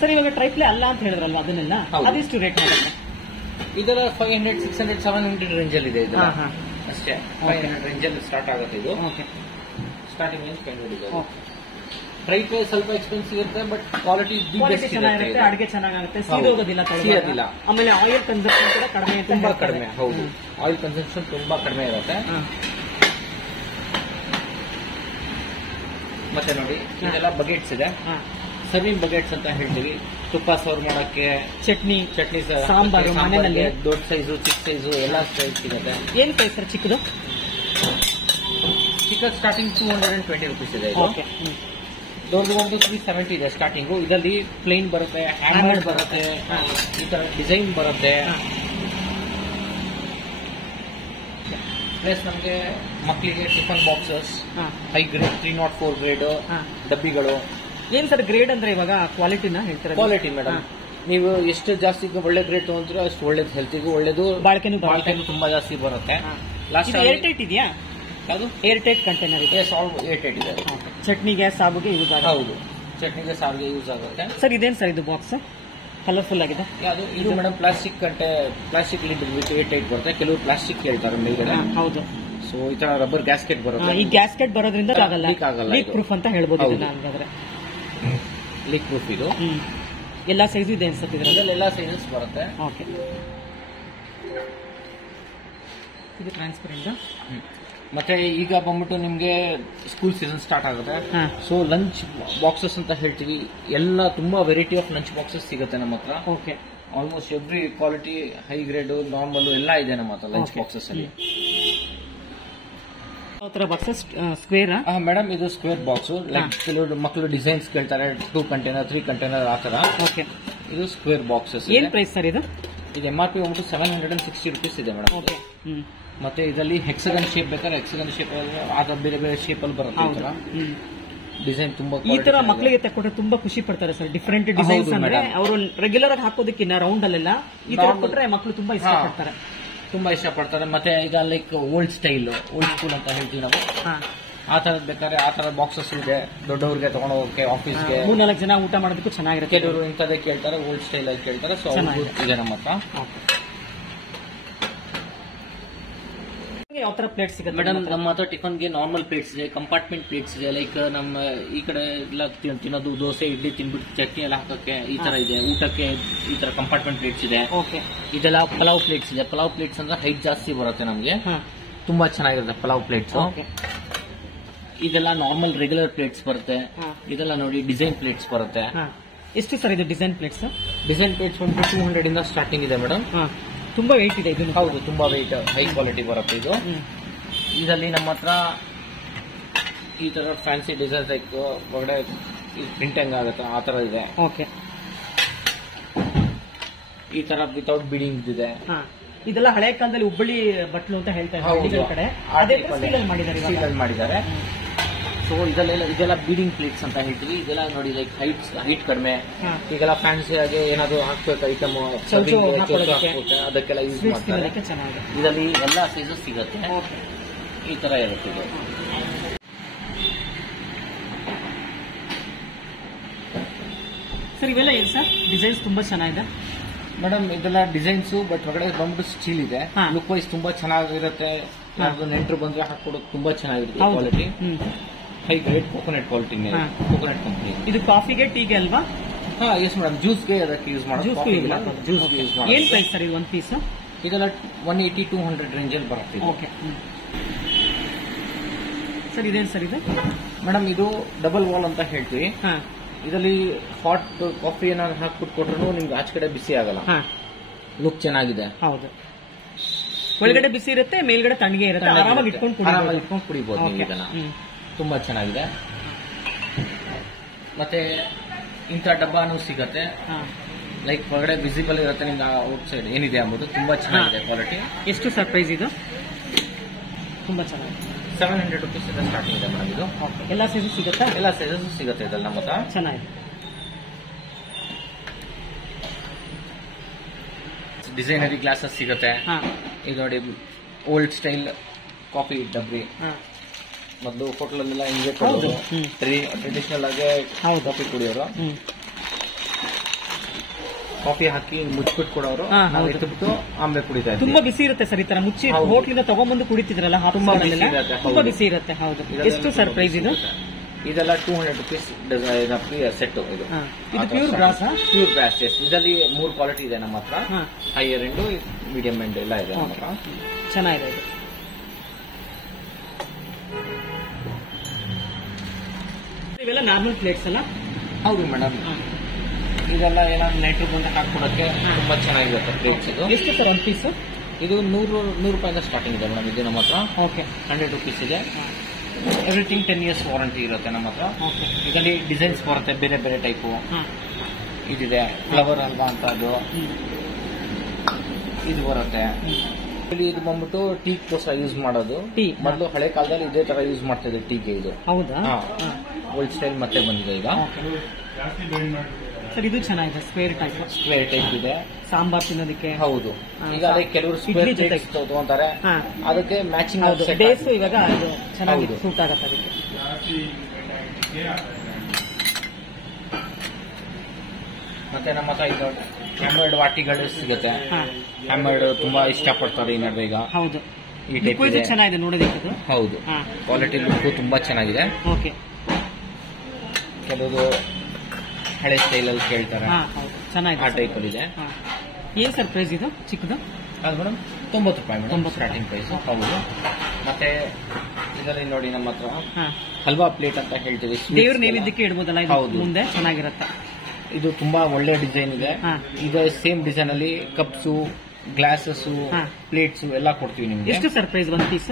ಸರ್, ಇವಾಗ ಟ್ರೈಪ್ಲೇ ಅಲ್ಲ ಅಂತ ಹೇಳಿದ್ರಲ್ವ, ಅದನ್ನೆಲ್ಲ ಅದೆಷ್ಟು ರೇಟ್ ಮಾಡುತ್ತೆ? ಇದರ 500, 600, 700 ರೇಂಜ್ ಅಲ್ಲಿ ಇದೆ. ಇದು ಅಷ್ಟೇ 500 ರೇಂಜ್ ಅಲ್ಲಿ ಸ್ಟಾರ್ಟ್ ಆಗುತ್ತೆ ಇದು. ಸ್ಟಾರ್ಟಿಂಗ್ ರೇಂಜ್ 500 ಇದೆ. ಟ್ರೈಪ್ಲೇ ಸ್ವಲ್ಪ ಎಕ್ಸ್ಪೆನ್ಸಿವ್ ಇರುತ್ತೆ, ಬಟ್ ಕ್ವಾಲಿಟಿ ಚೆನ್ನಾಗಿರುತ್ತೆ, ಅಡಿಗೆ ಚೆನ್ನಾಗುತ್ತೆ, ಸೀದೋಗೋದಿಲ್ಲ. ಆಮೇಲೆ ಆಯಿಲ್ ಕನ್ಸಂಪ್ಷನ್ ಕೂಡ ಕಡಿಮೆ, ತುಂಬಾ ಕಡಿಮೆ. ಹೌದು, ಆಯಿಲ್ ಕನ್ಸಂಪ್ಷನ್ ತುಂಬಾ ಕಡಿಮೆ ಇರುತ್ತೆ. ಮತ್ತೆ ನೋಡಿ ಇದೆಲ್ಲ ಬಕೆಟ್ಸ್ ಇದೆ. ಸರ್ವಿಂಗ್ ಬಕೆಟ್ಸ್ ಅಂತ ಹೇಳ್ತೀವಿ. ತುಪ್ಪ ಸರ್ವ್ ಮಾಡಕ್ಕೆ, ಚಟ್ನಿ ಸಾಂಬಾರು ಮನೆಯಲ್ಲಿ ದೊಡ್ಡ ಸೈಜು, ಚಿಕ್ಕ ಸೈಜು ಎಲ್ಲ ಸೈಜ್ ಸಿಗುತ್ತೆ. ಏನ್ ಪ್ರೈಸ್ ಸರ್ ಚಿಕ್ಕದು? ಚಿಕ್ಕ ಸ್ಟಾರ್ಟಿಂಗ್ 220 ರೂಪೀಸ್ ಇದೆ. ದೊಡ್ಡದು ಒಂದು 370 ಇದೆ ಸ್ಟಾರ್ಟಿಂಗು. ಇದರಲ್ಲಿ ಪ್ಲೇನ್ ಬರುತ್ತೆ, ಹ್ಯಾಂಡ್ ಬರುತ್ತೆ, ಈ ತರ ಡಿಸೈನ್ ಬರುತ್ತೆ. ಪ್ಲಸ್ ನಮಗೆ ಮಕ್ಕಳಿಗೆ tiffin boxes, high grade 304 grade ಡಬ್ಬಿಗಳು. ಏನ್ ಸರ್ ಗ್ರೇಡ್ ಅಂದ್ರೆ ಇವಾಗ ಕ್ವಾಲಿಟಿನ ಹೇಳ್ತಾರೆ? ಕ್ವಾಲಿಟಿ ಮೇಡಮ್, ನೀವು ಎಷ್ಟು ಜಾಸ್ತಿ ಒಳ್ಳೆ ಗ್ರೇಡ್ ತಗೊಂತೀರೋ ಅಷ್ಟು ಒಳ್ಳೇದು, ಹೆಲ್ತಿಗೂ ಒಳ್ಳೇದು, ಬಾಳಿಕೆನೂ ತುಂಬಾ ಜಾಸ್ತಿ ಬರುತ್ತೆ. ಲಾಸ್ಟ್ ಏರ್ ಟೈಟ್ ಇದೆಯಾ? ಅದು ಏರ್ ಟೈಟ್ ಕಂಟೈನರ್ ಇದೆ. ಏರ್ ಟೈಟ್ ಇದೆ. ಚಟ್ನಿಗೆ ಸಾಬುಗೆ ಯೂಸ್ ಆಗುತ್ತೆ. ಹೌದು, ಚಟ್ನಿಗೆ ಸಾರಿಗೆ ಯೂಸ್ ಆಗುತ್ತೆ. ಸರ್ ಇದೇನು ಸರ್ ಇದು ಬಾಕ್ಸ್ ಕಲರ್ಫುಲ್ ಆಗಿದೆ? ಇದು madam plastic lid with air tight ಬರುತ್ತೆ. ಕೆಲವರು ಪ್ಲಾಸ್ಟಿಕ್ ಹೇಳ್ತಾರೆ ಮೇಲ್ಗಡೆ. ಹೌದು. ಸೊ ಈ ತರ ರಬ್ಬರ್ ಗ್ಯಾಸ್ಕೆಟ್ ಬರುತ್ತೆ. ಈ ಗ್ಯಾಸ್ಕೆಟ್ ಬರೋದ್ರಿಂದ ಲೀಕ್ ಪ್ರೂಫ್ ಅಂತ ಹೇಳ್ಬೋದು. ಹಂಗಾದ್ರೆ ಲೀಕ್ ಪ್ರೂಫ್ ಇದು. ಎಲ್ಲಾ ಸೈಜ್ ಇದೆ ಅನ್ಸುತ್ತೆ ಇದರಲ್ಲಿ. ಎಲ್ಲಾ ಸೈಜಸ್ ಬರುತ್ತೆ. ಓಕೆ, ಇದು ಟ್ರಾನ್ಸ್ಪರೆಂಟ್. ಮತ್ತೆ ಈಗ ಬಂದ್ಬಿಟ್ಟು ನಿಮ್ಗೆ ಸ್ಕೂಲ್ ಸೀಸನ್ ಸ್ಟಾರ್ಟ್ ಆಗುತ್ತೆ. ಸೊ ಲಂಚ್ ಬಾಕ್ಸಸ್ ಅಂತ ಹೇಳ್ತೀವಿ. ಎಲ್ಲ ತುಂಬಾ ವೆರೈಟಿ ಆಫ್ ಲಂಚ್ ಬಾಕ್ಸಸ್ ಸಿಗುತ್ತೆ ನಮ್ಮ ಹತ್ರ. Okay, almost every quality, high grade, normal ಎಲ್ಲ ಇದೆ ನಮ್ಮ ಹತ್ರ ಲಂಚ್ ಬಾಕ್ಸಸ್ ಅಲ್ಲಿ. ಬಾಕ್ಸಸ್ ಸ್ಕ್ವೇರ್ ಮೇಡಮ್, ಇದು ಸ್ಕ್ವೇರ್ ಬಾಕ್ಸ್. ಲೈಕ್ ಕೆಲವರು ಮಕ್ಕಳು ಡಿಸೈನ್ಸ್ ಕೇಳ್ತಾರೆ, 2 ಕಂಟೈನರ್ 3 ಕಂಟೈನರ್ ಆ ತರ. ಓಕೆ, ಇದು ಸ್ಕ್ವೇರ್ ಬಾಕ್ಸಸ್. ಏನ್ ಪ್ರೈಸ್ ಸರ್ ಇದು? ಈಗ MRP ಬಂದ್ಬಿಟ್ಟು 760 rupees ಇದೆ ಮೇಡಮ್. ಓಕೆ. ಮತ್ತೆ ಇದರಲ್ಲಿ ಹೆಕ್ಸಗನ್ ಶೇಪ್ ಬೇಕಾದ್ರೆ ಹೆಕ್ಸಗನ್ ಶೇಪ್ ಆಗ ಬೇರೆ ಬೇರೆ ಶೇಪ್ ಅಲ್ಲಿ ಬರುತ್ತೆ. ಈ ತರ ಡಿಸೈನ್ ತುಂಬಾ ಈ ತರ ಮಕ್ಕಳಿಗೆ ತಕ್ಕೊಟ್ರೆ ತುಂಬಾ ಖುಷಿ ಪಡ್ತಾರೆ ಸರ್. ಡಿಫರೆಂಟ್ ಡಿಸೈನ್ಸ್ ಅಂದ್ರೆ ಅವರು ರೆಗ್ಯುಲರ್ ಆಗಿ ಹಾಕೋದಕ್ಕಿನ್ನ ರೌಂಡ್ ಅಲ್ಲೆಲ್ಲ ಈ ತರ ಕೊಟ್ರೆ ಮಕ್ಕಳು ತುಂಬಾ ಇಷ್ಟಪಡ್ತಾರೆ. ಮತ್ತೆ ಈಗ like old style, old school ಅಂತ ಹೇಳ್ತೀವಿ ನಾವು. ಆ ತರದ್ ಬೇಕಾದ್ರೆ ಆ ತರ ಬಾಕ್ಸಸ್ ಇದೆ, ದೊಡ್ಡವ್ರಿಗೆ ತಗೊಂಡು ಹೋಗಕ್ಕೆ, ಆಫೀಸ್ಗೆ 3-4 ಜನ ಊಟ ಮಾಡೋದಕ್ಕೂ ಚೆನ್ನಾಗಿರುತ್ತೆ. ಕೆಲವರು ಇಂಥದ್ದೇ ಕೇಳ್ತಾರೆ, ಓಲ್ಡ್ ಸ್ಟೈಲ್ ಆಗಿ ಕೇಳ್ತಾರೆ. ಸೊ ಇದೆ ನಮ್ಮ ಹತ್ರ. ಯಾವ ತರ ಪ್ಲೇಟ್ ಸಿಗುತ್ತೆ ಮೇಡಮ್? ನಮ್ಮ ಹತ್ರ ಟಿಫನ್ಗೆ ನಾರ್ಮಲ್ ಪ್ಲೇಟ್ಸ್ ಇದೆ, ಕಂಪಾರ್ಟ್ಮೆಂಟ್ ಪ್ಲೇಟ್ಸ್ ಇದೆ. ಲೈಕ್ ನಮ್ಮ ಈ ಕಡೆ ಎಲ್ಲ ತಿನ್ನೋದು ದೋಸೆ ಇಡ್ಲಿ ತಿನ್ಬಿಟ್ಟು ಚಟ್ನಿ ಎಲ್ಲ ಹಾಕಕ್ಕೆ ಈ ತರ ಇದೆ. ಊಟಕ್ಕೆ ಈ ತರ ಕಂಪಾರ್ಟ್ಮೆಂಟ್ ಪ್ಲೇಟ್ಸ್ ಇದೆ. ಇದೆಲ್ಲ ಪಲಾವ್ ಪ್ಲೇಟ್ಸ್ ಇದೆ. ಪಲಾವ್ ಪ್ಲೇಟ್ಸ್ ಅಂದ್ರೆ ಹೈಟ್ ಜಾಸ್ತಿ ಬರುತ್ತೆ ನಮಗೆ, ತುಂಬಾ ಚೆನ್ನಾಗಿರುತ್ತೆ ಪಲಾವ್ ಪ್ಲೇಟ್ಸ್. ಇದೆಲ್ಲ ನಾರ್ಮಲ್ ರೆಗ್ಯುಲರ್ ಪ್ಲೇಟ್ಸ್ ಬರುತ್ತೆ. ಇದೆಲ್ಲ ನೋಡಿ ಡಿಸೈನ್ ಪ್ಲೇಟ್ಸ್ ಬರುತ್ತೆ. ಎಷ್ಟು ಸರ್ ಇದು ಡಿಸೈನ್ ಪ್ಲೇಟ್ಸ್? ಡಿಸೈನ್ ಪ್ಲೇಟ್ಸ್ ಒಂದು 200 ಇಂದ ಸ್ಟಾರ್ಟಿಂಗ್ ಇದೆ ಮೇಡಮ್. ತುಂಬಾ ವೆಯ್ಟ್ ಇದೆ ಇದು. ಹೌದು, ತುಂಬಾ ವೆಯ್ಟ್, ಹೈ ಕ್ವಾಲಿಟಿ ಬರುತ್ತೆ ಇದು. ಇದರಲ್ಲಿ ನಮ್ಮ ಹತ್ರ ಈ ತರ ಫ್ಯಾನ್ಸಿ ಡಿಸೈನ್ಸ್ ಲೈಕ್ ಹೊರಗಡೆ ಪ್ರಿಂಟಿಂಗ್ ಆಗುತ್ತೆ ಆ ತರ ಇದೆ. ಓಕೆ. ಈ ತರ ವಿತೌಟ್ ಬೀಡಿಂಗ್ ಇದೆ. ಇದೆಲ್ಲ ಹಳೆ ಕಾಲದಲ್ಲಿ ಹುಬ್ಬಳ್ಳಿ ಬಟ್ಲು ಅಂತ ಹೇಳ್ತಾ ಇದ್ದಾರೆ ಕಡೆ, ಅದೇ ಸೀಲ್ ಮಾಡಿದ್ದಾರೆ. ಸೊ ಇದೆಲ್ಲ ಬೀಡಿಂಗ್ ಪ್ಲೇಟ್ಸ್ ಅಂತ ಹೇಳ್ತೀವಿ. ಇದೆಲ್ಲ ನೋಡಿ ಲೈಕ್ ಹೈಟ್ ಕಡಿಮೆ, ಈಗೆಲ್ಲ ಫ್ಯಾನ್ಸಿ ಆಗಿ ಏನಾದ್ರು ಹಾಕ್ಬೇಕು ಐಟಮ್ ಅದಕ್ಕೆಲ್ಲ ಯೂಸ್ ಮಾಡ್ತಾರೆ. ಇದರಲ್ಲಿ ಎಲ್ಲಾ ಸೈಜಸ್ ಸಿಗುತ್ತೆ. ಈ ತರ ಇರುತ್ತೆ ಇದು. ಸರ್ ಇವೆಲ್ಲ ಏನು ಸರ್ ಡಿಸೈನ್ಸ್ ತುಂಬಾ ಚೆನ್ನಾಗಿದೆ ಮೇಡಮ್. ಇದೆಲ್ಲ ಡಿಸೈನ್ಸ್ ಬಟ್ ಹೊರಗಡೆ ಬಂದ್ಬಿಟ್ಟು ಸ್ಟೀಲ್ ಇದೆ. ಲುಕ್ ವೈಸ್ ತುಂಬಾ ಚೆನ್ನಾಗಿರುತ್ತೆ. ನೆಂಟರು ಬಂದ್ರೆ ಹಾಕೊಡೋದು ತುಂಬಾ ಚೆನ್ನಾಗಿರುತ್ತೆ. Quality high grade coconut quality, coconut company. ಇದು ಕಾಫಿಗೆ ಟೀಗೆ ಅಲ್ವಾ? Yes madam. ಜ್ಯೂಸ್ಗೆ ಅದಕ್ಕೆ ಯೂಸ್ ಮಾಡೋದು. ಜ್ಯೂಸ್ಗೆ ಯೂಸ್ ಮಾಡೋದು. ಏನ್ ಪ್ರೈಸ್ ಸರ್ ಇದು ಒಂದು ಪೀಸ್? ಇದೆಲ್ಲ 180-200 ರೇಂಜ್ ಅಲ್ಲಿ ಬರುತ್ತೆ. Okay sir. ಇದೇನು ಸರ್ ಇದು? ಮೇಡಮ್ ಇದು ಡಬಲ್ ವಾಲ್ ಅಂತ ಹೇಳ್ತೀವಿ. ಇದರಲ್ಲಿ ಹಾಟ್ ಕಾಫಿ ಏನಾದ್ರು ಹಾಕ್ಬಿಟ್ಟು ಕೊಟ್ರು ನಿಮ್ಗೆ ಆಚೆ ಕಡೆ ಬಿಸಿ ಆಗಲ್ಲ. ಲುಕ್ ಚೆನ್ನಾಗಿದೆ. ಹೌದು, ಒಳಗಡೆ ಬಿಸಿ ಇರುತ್ತೆ, ಮೇಲ್ಗಡೆ ತಣ್ಣಗೆ ಇರುತ್ತೆ. ಆರಾಮಾಗಿ ಇಟ್ಕೊಂಡು ಕುಡಿಬಹುದು. ಇದನ್ನ ತುಂಬಾ ಚೆನ್ನಾಗಿದೆ. ಮತ್ತೆ ಇಂಥ ಡಬ್ಬಾನು ಸಿಗತ್ತೆ. ಲೈಕ್ ಹೊರಗಡೆ ವಿಸಿಬಲ್ ಇರುತ್ತೆ ನಿಮ್ಗೆ ಔಟ್ ಸೈಡ್ ಏನಿದೆ ಅಂಬೋದು. ತುಂಬಾ ಚೆನ್ನಾಗಿದೆ ಕ್ವಾಲಿಟಿ. ಎಷ್ಟು ಸರ್ ಪ್ರೈಸ್ ಇದು? ತುಂಬಾ ಚೆನ್ನಾಗಿದೆ. 700 rupees ಇಂದ ಸ್ಟಾರ್ಟಿಂಗ್ ಇದೆ ಮೇಡಮ್ ಇದು. ಎಲ್ಲ ಸೈಜಸ್ ಸಿಗುತ್ತಾ? ಎಲ್ಲ ಸೈಜಸ್ ಸಿಗುತ್ತೆ ಇದೆಲ್ಲ ನಮ್ಮ ಹತ್ರ. ಚೆನ್ನಾಗಿದೆ. ಡಿಸೈನರಿ ಗ್ಲಾಸಸ್ ಸಿಗುತ್ತೆ. ಇದು ನೋಡಿ ಓಲ್ಡ್ ಸ್ಟೈಲ್ ಕಾಫಿ ಡಬ್ರಿ. ಮೊದಲು ಹೋಟೆಲಲ್ಲೆಲ್ಲ ಹಿಂಗೆ ಕೊಡೋದು, ಟ್ರೆಡಿಷನಲ್ ಆಗಿ ಕಾಫಿ ಕುಡಿಯೋರು. ಕಾಫಿ ಹಾಕಿ ಮುಚ್ಚಿಬಿಟ್ಟು ಕೊಡೋರು, ನಾವು ಎತ್ಬಿಟ್ಟು ಆಮೇಲೆ ಕುಡಿತಾ ಇದ್ದೀವಿ. ತುಂಬಾ ಬಿಸಿ ಇರುತ್ತೆ ಸರ್. ಈ ತರ ಮುಚ್ಚಿ ಹೋಟ್ಲಿಂದ ತಗೊಂಡ್ಬಂದು ಕುಡಿತಿದ್ರಲ್ಲ, ತುಂಬಾ ಬಿಸಿ ಇರುತ್ತೆ. ಹೌದು. ಎಷ್ಟು ಸರ್ ಪ್ರೈಸ್ ಇದು? ಇದೆಲ್ಲ 200 rupees ಸೆಟ್. ಇದು pure brass. Pure brass. Yes. ಇದರಲ್ಲಿ 3 ಕ್ವಾಲಿಟಿ ಇದೆ ನಮ್ಮ ಹತ್ರ. ಹೈಯರ್ ಎಂಡ್, ಮೀಡಿಯಂ ಎಂಡ್ ಎಲ್ಲ ಇದೆ ನಮ್ಮ ಹತ್ರ. ಚೆನ್ನಾಗಿದೆ ಇದು. ಇವೆಲ್ಲ ನಾರ್ಮಲ್ ಪ್ಲೇಟ್ಸ್ ಅಲ್ಲ? ಹೌದು ಮೇಡಮ್. ಇದೆಲ್ಲ ಏನಾದ್ರು ನೆಂಟರು ಬಂದು ಹಾಕೊಡಕ್ಕೆ ತುಂಬಾ ಚೆನ್ನಾಗಿರುತ್ತೆ ಪ್ಲೇಟ್ಸ್. ಇದು ಎಷ್ಟು ಸರ್ ಒಂದು ಪೀಸ್? ಇದು 100 ರೂಪಾಯಿಂದ ಸ್ಟಾರ್ಟಿಂಗ್ ಇದೆ ಮೇಡಮ್. ಇದು ನಮ್ಮ ಹತ್ರ. ಓಕೆ. 100 rupees ಇದೆ. ಎವ್ರಿಥಿಂಗ್ 10 years ವಾರಂಟಿ ಇರುತ್ತೆ ನಮ್ಮ ಹತ್ರ. ಇದರಲ್ಲಿ ಡಿಸೈನ್ಸ್ ಬರುತ್ತೆ ಬೇರೆ ಬೇರೆ ಟೈಪು. ಇದಿದೆ ಫ್ಲವರ್ ಅಲ್ವಾ ಅಂತ, ಅದು ಇದು ಬರುತ್ತೆ. ಇದು ಬಂದ್ಬಿಟ್ಟು ಟೀ ಕೋಸ ಯೂಸ್ ಮಾಡೋದು. ಮೊದಲು ಹಳೆ ಕಾಲದಲ್ಲಿ ಇದೇ ತರ ಯೂಸ್ ಮಾಡ್ತಿದ್ದೆ ಟೀಗೆ. ಇದು ಹೌದಾ? ಓಲ್ಡ್ ಸ್ಟೈಲ್ ಮತ್ತೆ ಬಂದಿದೆ ಈಗ. ಸರ್ ಇದು ಚೆನ್ನಾಗಿದೆ. ಸ್ಕ್ವೇರ್ ಟೈಪ್ ಇದೆ. ಸಾಂಬಾರ್ ತಿನ್ನೋದಕ್ಕೆ. ಹೌದು. ಈಗ ಅದೇ ಕೆಲವರು ಸ್ಕ್ವೇರ್ ಪ್ಲೇಟ್ಸ್ ತಗೊಂತಾರೆ, ಅದಕ್ಕೆ ಮ್ಯಾಚಿಂಗ್ ಬೇಸ್ ಇವಾಗ ಇದು ಚೆನ್ನಾಗಿದೆ, ಸೂಟ್ ಆಗುತ್ತೆ ಅದಕ್ಕೆ. ಮತ್ತೆ ನಮ್ಮ ಹತ್ರ ಇದು ಹ್ಯಾಮರ್ಡ್ ವಾಟಿಗಳು ಸಿಗುತ್ತೆ. ಹ್ಯಾಮರ್ಡ್ ತುಂಬಾ ಇಷ್ಟಪಡ್ತಾರೆ ಈ ನಡುವೆ ಈಗ. ಹೌದು. ಈ ಟೈಪ್ ಇದೆ. ಚೆನ್ನಾಗಿದೆ ನೋಡೋದಕ್ಕೆ. ಹೌದು, ಕ್ವಾಲಿಟಿ ಲುಕ್ ತುಂಬಾ ಚೆನ್ನಾಗಿದೆ. ಓಕೆ. ಕೆಲವರು ಹಳೆ ಸ್ಟೈಲ್ ಅಲ್ಲಿ ಕೇಳ್ತಾರೆ, ಚೆನ್ನಾಗಿದೆ. ಆ ಟೈಪ್ ಅಲ್ಲಿ ಇದೆ. ಏನ್ ಸರ್ ಪ್ರೈಸ್ ಇದು ಚಿಕ್ಕದು? ಅದು ಮೇಡಮ್ 90 ರೂಪಾಯಿ ಮೇಡಮ್ ಸ್ಟಾರ್ಟಿಂಗ್ ಪ್ರೈಸ್. ಹೌದು. ಮತ್ತೆ ಇದರಲ್ಲಿ ನೋಡಿ ನಮ್ಮ ಹತ್ರ ಹಲ್ವಾ ಪ್ಲೇಟ್ ಅಂತ ಹೇಳ್ತೀವಿ. ದೇವ್ರ ನೈವೇದ್ಯಕ್ಕೆ ಇಡ್ಬೋದಲ್ಲ ಇದು? ಮುಂದೆ ಚೆನ್ನಾಗಿರುತ್ತೆ. ಇದು ತುಂಬಾ ಒಳ್ಳೆ ಡಿಸೈನ್ ಇದೆ. ಇದು ಸೇಮ್ ಡಿಸೈನ್ ಅಲ್ಲಿ ಕಪ್ಸು, ಗ್ಲಾಸಸ್, ಪ್ಲೇಟ್ಸ್ ಎಲ್ಲ ಕೊಡ್ತೀವಿ ನಿಮ್ಗೆ. ಎಷ್ಟು ಸರ್ ಪ್ರೈಸ್ ಒಂದು ಪೀಸ್?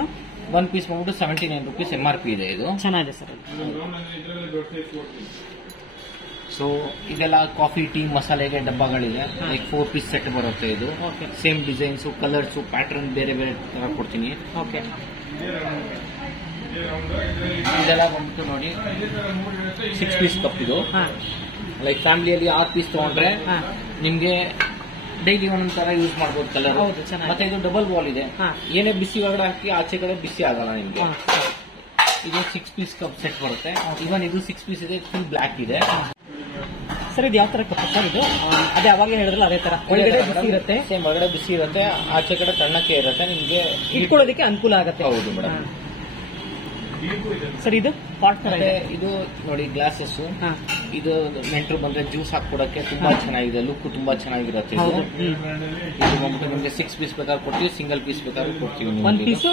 ಒಂದು ಪೀಸ್ ಬಂದ್ಬಿಟ್ಟು 79 rupees MRP ಇದೆ. ಇದು ಚೆನ್ನಾಗಿದೆ ಸರ್. ಸೊ ಇದೆಲ್ಲ ಕಾಫಿ ಟೀ ಮಸಾಲೆಗೆ ಡಬ್ಬಗಳಿದೆ. ಲೈಕ್ 4 ಪೀಸ್ ಸೆಟ್ ಬರುತ್ತೆ. ಇದು ಸೇಮ್ ಡಿಸೈನ್ಸ್, ಕಲರ್ಸ್, ಪ್ಯಾಟರ್ನ್ ಬೇರೆ ಬೇರೆ ತರ ಕೊಡ್ತೀನಿ. ಓಕೆ, ಇದೆಲ್ಲ ಬಂದ್ಬಿಟ್ಟು ನೋಡಿ 6 ಪೀಸ್ ಕಪ್. ಇದು ಲೈಕ್ ಫ್ಯಾಮಿಲಿಯಲ್ಲಿ 6 ಪೀಸ್ ತಗೊಂಡ್ರೆ ನಿಮ್ಗೆ ಡೈಲಿ ಒಂದೊಂದ್ ತರ ಯೂಸ್ ಮಾಡ್ಬೋದು ಕಲರ್. ಮತ್ತೆ ಇದು ಡಬಲ್ ವಾಲ್ ಇದೆ. ಏನೇ ಬಿಸಿ ಒಳಗಡೆ ಹಾಕಿ ಆಚೆ ಕಡೆ ಬಿಸಿ ಆಗಲ್ಲ ನಿಮ್ಗೆ. ಇದು 6 ಪೀಸ್ ಕಪ್ ಸೆಟ್ ಬರುತ್ತೆ. ಇವನ್ ಇದು 6 ಪೀಸ್ ಇದೆ, ಫುಲ್ ಬ್ಲಾಕ್ ಇದೆ. ಸರ್ ಇದು ಯಾವ ತರ ಕಪ್ ಸರ್? ಇದು ಅದೇ ಅವಾಗ ಹೇಳಿದ್ರಲ್ಲ ಅದೇ ತರ ಒಳಗಡೆ ಬಿಸಿ ಇರುತ್ತೆ. ಸೇಮ್ ಒಳಗಡೆ ಬಿಸಿ ಇರುತ್ತೆ, ಆಚೆ ಕಡೆ ತಣ್ಣಕ್ಕೆ ಇರುತ್ತೆ. ನಿಮ್ಗೆ ಇಟ್ಕೊಳ್ಳೋದಕ್ಕೆ ಅನುಕೂಲ ಆಗುತ್ತೆ. ಹೌದು ಮೇಡಮ್. ಸರ್ ಇದು ಪಾಟ್ ತರ ಇದೆ. ಇದು ನೋಡಿ ಗ್ಲಾಸಸ್. ಇದು ನೆಂಟರು ಬಂದ್ರೆ ಜ್ಯೂಸ್ ಹಾಕೊಡಕ್ಕೆ ತುಂಬಾ ಚೆನ್ನಾಗಿದೆ. ಲುಕ್ ತುಂಬಾ ಚೆನ್ನಾಗಿರುತ್ತೆ. ಇದು ಬಂದ್ಬಿಟ್ಟು ನಿಮ್ಗೆ 6 ಪೀಸ್ ಬೇಕಾದ್ರೆ ಕೊಡ್ತೀವಿ, ಸಿಂಗಲ್ ಪೀಸ್ ಬೇಕಾದ್ರೆ ಕೊಡ್ತೀವಿ. ಒಂದು ಪೀಸ್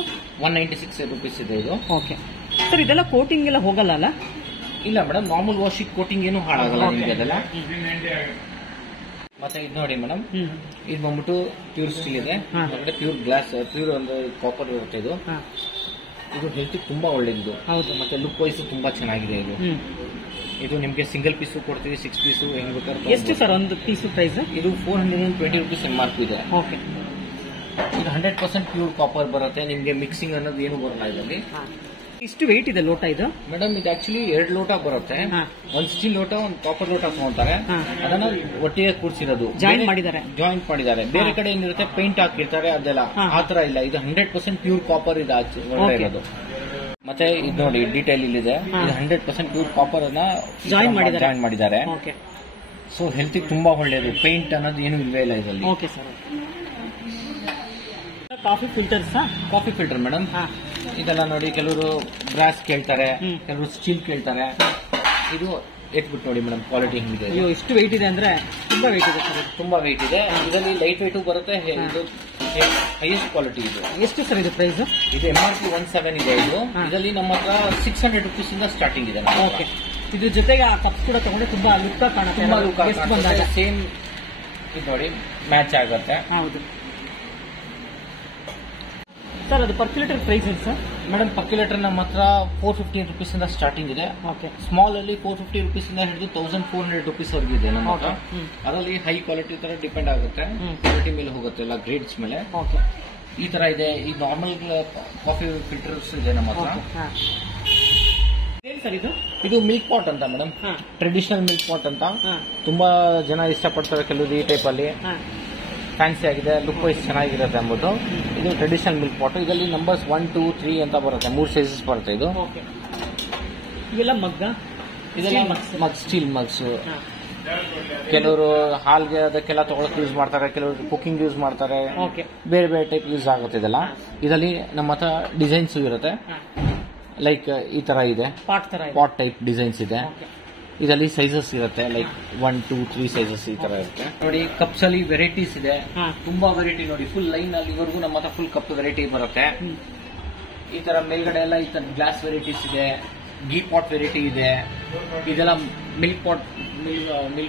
196 ರೂಪೀಸ್ ಇದೆ ಇದು. ಓಕೆ ಸರ್, ಇದೆಲ್ಲ ಕೋಟಿಂಗ್ ಎಲ್ಲ ಹೋಗಲ್ಲ ಅಲ್ಲ? ಇಲ್ಲ ಮೇಡಮ್, ನಾರ್ಮಲ್ ವಾಶಿಂಗ್ ಕೋಟಿಂಗ್ ಏನು ಹಾಳಾಗಲ್ಲ ನಿಮ್ಗೆ ಅದೆಲ್ಲ. ಮತ್ತೆ ಇದು ನೋಡಿ ಮೇಡಮ್, ಇದು ಬಂದ್ಬಿಟ್ಟು ಪ್ಯೂರ್ ಸ್ಟೀಲ್ ಇದೆ, ಪ್ಯೂರ್ ಗ್ಲಾಸ್, ಪ್ಯೂರ್ ಒಂದು ಕಾಪರ್ ಇರುತ್ತೆ. ಇದು ಹೆಲ್ತ್ ತುಂಬಾ ಒಳ್ಳೇದು. ಹೌದು. ಮತ್ತೆ ಲುಕ್ ವೈಸ್ ತುಂಬಾ ಚೆನ್ನಾಗಿದೆ. ಇದು ನಿಮ್ಗೆ ಸಿಂಗಲ್ ಪೀಸು ಕೊಡ್ತೀವಿ, 6 ಪೀಸು ಹೆಂಗ್ ಬೇಕಾದ್ರೆ. ಎಷ್ಟು ಸರ್ ಒಂದು ಪೀಸು ಪ್ರೈಸ್? ಇದು 420 ರೂಪೀಸ್ MRP ಇದೆ. ಓಕೆ, ಇದು 100% ಪ್ಯೂರ್ ಕಾಪರ್ ಬರುತ್ತೆ. ನಿಮ್ಗೆ ಮಿಕ್ಸಿಂಗ್ ಅನ್ನೋದು ಏನು ಬರಲ್ಲ ಇದರಲ್ಲಿ. ಇಷ್ಟು ವೆಯ್ಟ್ ಇದೆ ಲೋಟ ಇದು? ಮೇಡಮ್ ಇದು ಆಕ್ಚುಲಿ 2 ಲೋಟ ಬರುತ್ತೆ. ಒಂದು ಸ್ಟೀಲ್ ಲೋಟ, ಒಂದು ಕಾಪರ್ ಲೋಟ ತಗೊಂತಾರೆ. ಅದನ್ನ ಒಟ್ಟಿಗೆ ಕೂರ್ಸಿರೋದು, ಜಾಯಿಂಟ್ ಮಾಡಿದ್ದಾರೆ. ಬೇರೆ ಕಡೆ ಏನಿರುತ್ತೆ ಪೇಂಟ್ ಹಾಕಿರ್ತಾರೆ, ಅದೆಲ್ಲ ಆತರ ಇಲ್ಲ. ಇದು 100% ಪ್ಯೂರ್ ಕಾಪರ್ ಇದೆ ಇರೋದು. ಮತ್ತೆ ಇದು ನೋಡಿ ಡೀಟೇಲ್ ಇಲ್ಲಿದೆ. ಇದು 100% ಪ್ಯೂರ್ ಕಾಪರ್ ಅನ್ನ ಜಾಯಿನ್ ಮಾಡಿದ್ದಾರೆ. ಸೊ ಹೆಲ್ತ್ ತುಂಬಾ ಒಳ್ಳೇದು. ಪೇಂಟ್ ಅನ್ನೋದು ಏನು ಇಲ್ವೇ ಇಲ್ಲ ಇದರಲ್ಲಿ. Okay sir. Coffee filters? Coffee filter madam. ಇದೆಲ್ಲ ನೋಡಿ, ಕೆಲವರು ಬ್ರಾಸ್ ಕೇಳ್ತಾರೆ, ಕೆಲವರು ಸ್ಟೀಲ್ ಕೇಳ್ತಾರೆ. ಇದು ಎತ್ಬಿಟ್ಟು ನೋಡಿ ಮೇಡಮ್, ಕ್ವಾಲಿಟಿ ಹೆಂಗಿದೆ. ಅಯ್ಯೋ, ಎಷ್ಟು ವೆಯ್ಟ್ ಇದೆ ಅಂದ್ರೆ ತುಂಬಾ ವೆಯ್ಟ್ ಇದೆ ಸರ್. ತುಂಬಾ ವೆಯ್ಟ್ ಇದೆ. ಇದರಲ್ಲಿ ಲೈಟ್ ವೆಯ್ಟ್ ಬರುತ್ತೆ. ಇದು ಹೈಯೆಸ್ಟ್ ಕ್ವಾಲಿಟಿ ಇದು. ಎಷ್ಟು ಸರ್ ಇದು ಪ್ರೈಸ್? ಇದು MRP 17 ಇದೆ. ಇದು ಇದರಲ್ಲಿ ನಮ್ಮ ಹತ್ರ 600 ರೂಪೀಸ್ ಇಂದ ಸ್ಟಾರ್ಟಿಂಗ್ ಇದೆ. ಓಕೆ, ಇದ್ರ ಜೊತೆಗೆ ಆ ಕಪ್ಸ್ ಕೂಡ ತಗೊಂಡ್ರೆ ತುಂಬಾ ಲುಕ್ ಕಾಣುತ್ತೆ. ಸೇಮ್ ಇದು ನೋಡಿ ಮ್ಯಾಚ್ ಆಗುತ್ತೆ. ಹೌದು ಸರ್. ಅದು ಪರ್ಕ್ಯುಲೇಟರ್ ಪ್ರೈಸ್ ಏನು ಸರ್? ಮೇಡಮ್ ಪರ್ಕ್ಯುಲೇಟರ್ ನಮ್ಮ ಹತ್ರ 450 ರೂಪೀಸ್ ಇಂದ ಸ್ಟಾರ್ಟಿಂಗ್ ಇದೆ. ಓಕೆ, ಸ್ಮಾಲ್ ಅಲ್ಲಿ 450 ರೂಪೀಸ್ ಇಂದ ಹಿಡಿದು 1400 ರೂಪೀಸ್ ವರೆಗೆ ಇದೆ ನಮ್ಮ ಹತ್ರ. ಅದರಲ್ಲಿ ಹೈ ಕ್ವಾಲಿಟಿ ತರ ಡಿಪೆಂಡ್ ಆಗುತ್ತೆ, ಕ್ವಾಲಿಟಿ ಮೇಲೆ ಹೋಗುತ್ತೆ, ಎಲ್ಲ ಗ್ರೇಡ್ಸ್ ಮೇಲೆ. ಓಕೆ, ಈ ತರ ಇದೆ. ಈ ನಾರ್ಮಲ್ ಕಾಫಿ ಫಿಲ್ಟರ್ಸ್ ಇದೆ ನಮ್ಮ ಹತ್ರ. ಸರ್ ಇದು ಮಿಲ್ಕ್ ಪಾಟ್ ಅಂತ ಮೇಡಮ್, ಟ್ರೆಡಿಷನಲ್ ಮಿಲ್ಕ್ ಪಾಟ್ ಅಂತ. ತುಂಬಾ ಜನ ಇಷ್ಟಪಡ್ತಾರೆ ಕೆಲವರು ಈ ಟೈಪ್ ಅಲ್ಲಿ. ಫ್ಯಾನ್ಸಿ ಆಗಿದೆ, ಲುಕ್ ವೈಸ್ ಚೆನ್ನಾಗಿರುತ್ತೆ ಅಂದ್ಬಿಟ್ಟು. ಇದು ಟ್ರೆಡಿಷನಲ್ ಮಿಲ್ಕ್ ಪಾಟ್. ಇದರಲ್ಲಿ ನಂಬರ್ಸ್ 1, 2, 3 ಅಂತ ಬರುತ್ತೆ. 3 ಸೈಜಸ್ ಬರುತ್ತೆ. ಇದು ಇವೆಲ್ಲ ಮಗ್ಗ, ಇದೆಲ್ಲ ಮಗ್, ಸ್ಟೀಲ್ ಮಗ್ಸ್. ಕೆಲವರು ಹಾಲ್ಗೆ ಅದಕ್ಕೆಲ್ಲ ತಗೊಳಕ್ ಯೂಸ್ ಮಾಡ್ತಾರೆ, ಕೆಲವರು ಕುಕಿಂಗ್ ಯೂಸ್ ಮಾಡ್ತಾರೆ. ಬೇರೆ ಬೇರೆ ಟೈಪ್ ಯೂಸ್ ಆಗುತ್ತೆ ಇದೆಲ್ಲ. ಇದರಲ್ಲಿ ನಮ್ಮ ಹತ್ರ ಡಿಸೈನ್ಸ್ ಇರುತ್ತೆ. ಲೈಕ್ ಈ ತರ ಇದೆ, ಪಾಟ್ ಟೈಪ್ ಡಿಸೈನ್ಸ್ ಇದೆ. ಇದರಲ್ಲಿ ಸೈಜಸ್ ಇರುತ್ತೆ, ಲೈಕ್ 1, 2, 3 ಸೈಜಸ್ ಈ ತರ ಇರುತ್ತೆ. ನೋಡಿ ಕಪ್ಸ್ ಅಲ್ಲಿ ವೆರೈಟೀಸ್ ಇದೆ, ತುಂಬಾ ವೆರೈಟಿ. ನೋಡಿ ಫುಲ್ ಲೈನ್ ಅಲ್ಲಿ ಇವರೆಗೂ ನಮ್ಮ ಹತ್ರ ಫುಲ್ ಕಪ್ ವೆರೈಟಿ ಬರುತ್ತೆ. ಈ ತರ ಮೇಲ್ಗಡೆ ಎಲ್ಲ ಈ ತರ ಗ್ಲಾಸ್ ವೆರೈಟೀಸ್ ಇದೆ, ಗೀ ಪಾಟ್ ವೆರೈಟಿ ಇದೆ. ಇದೆಲ್ಲ ಮಿಲ್ಕ್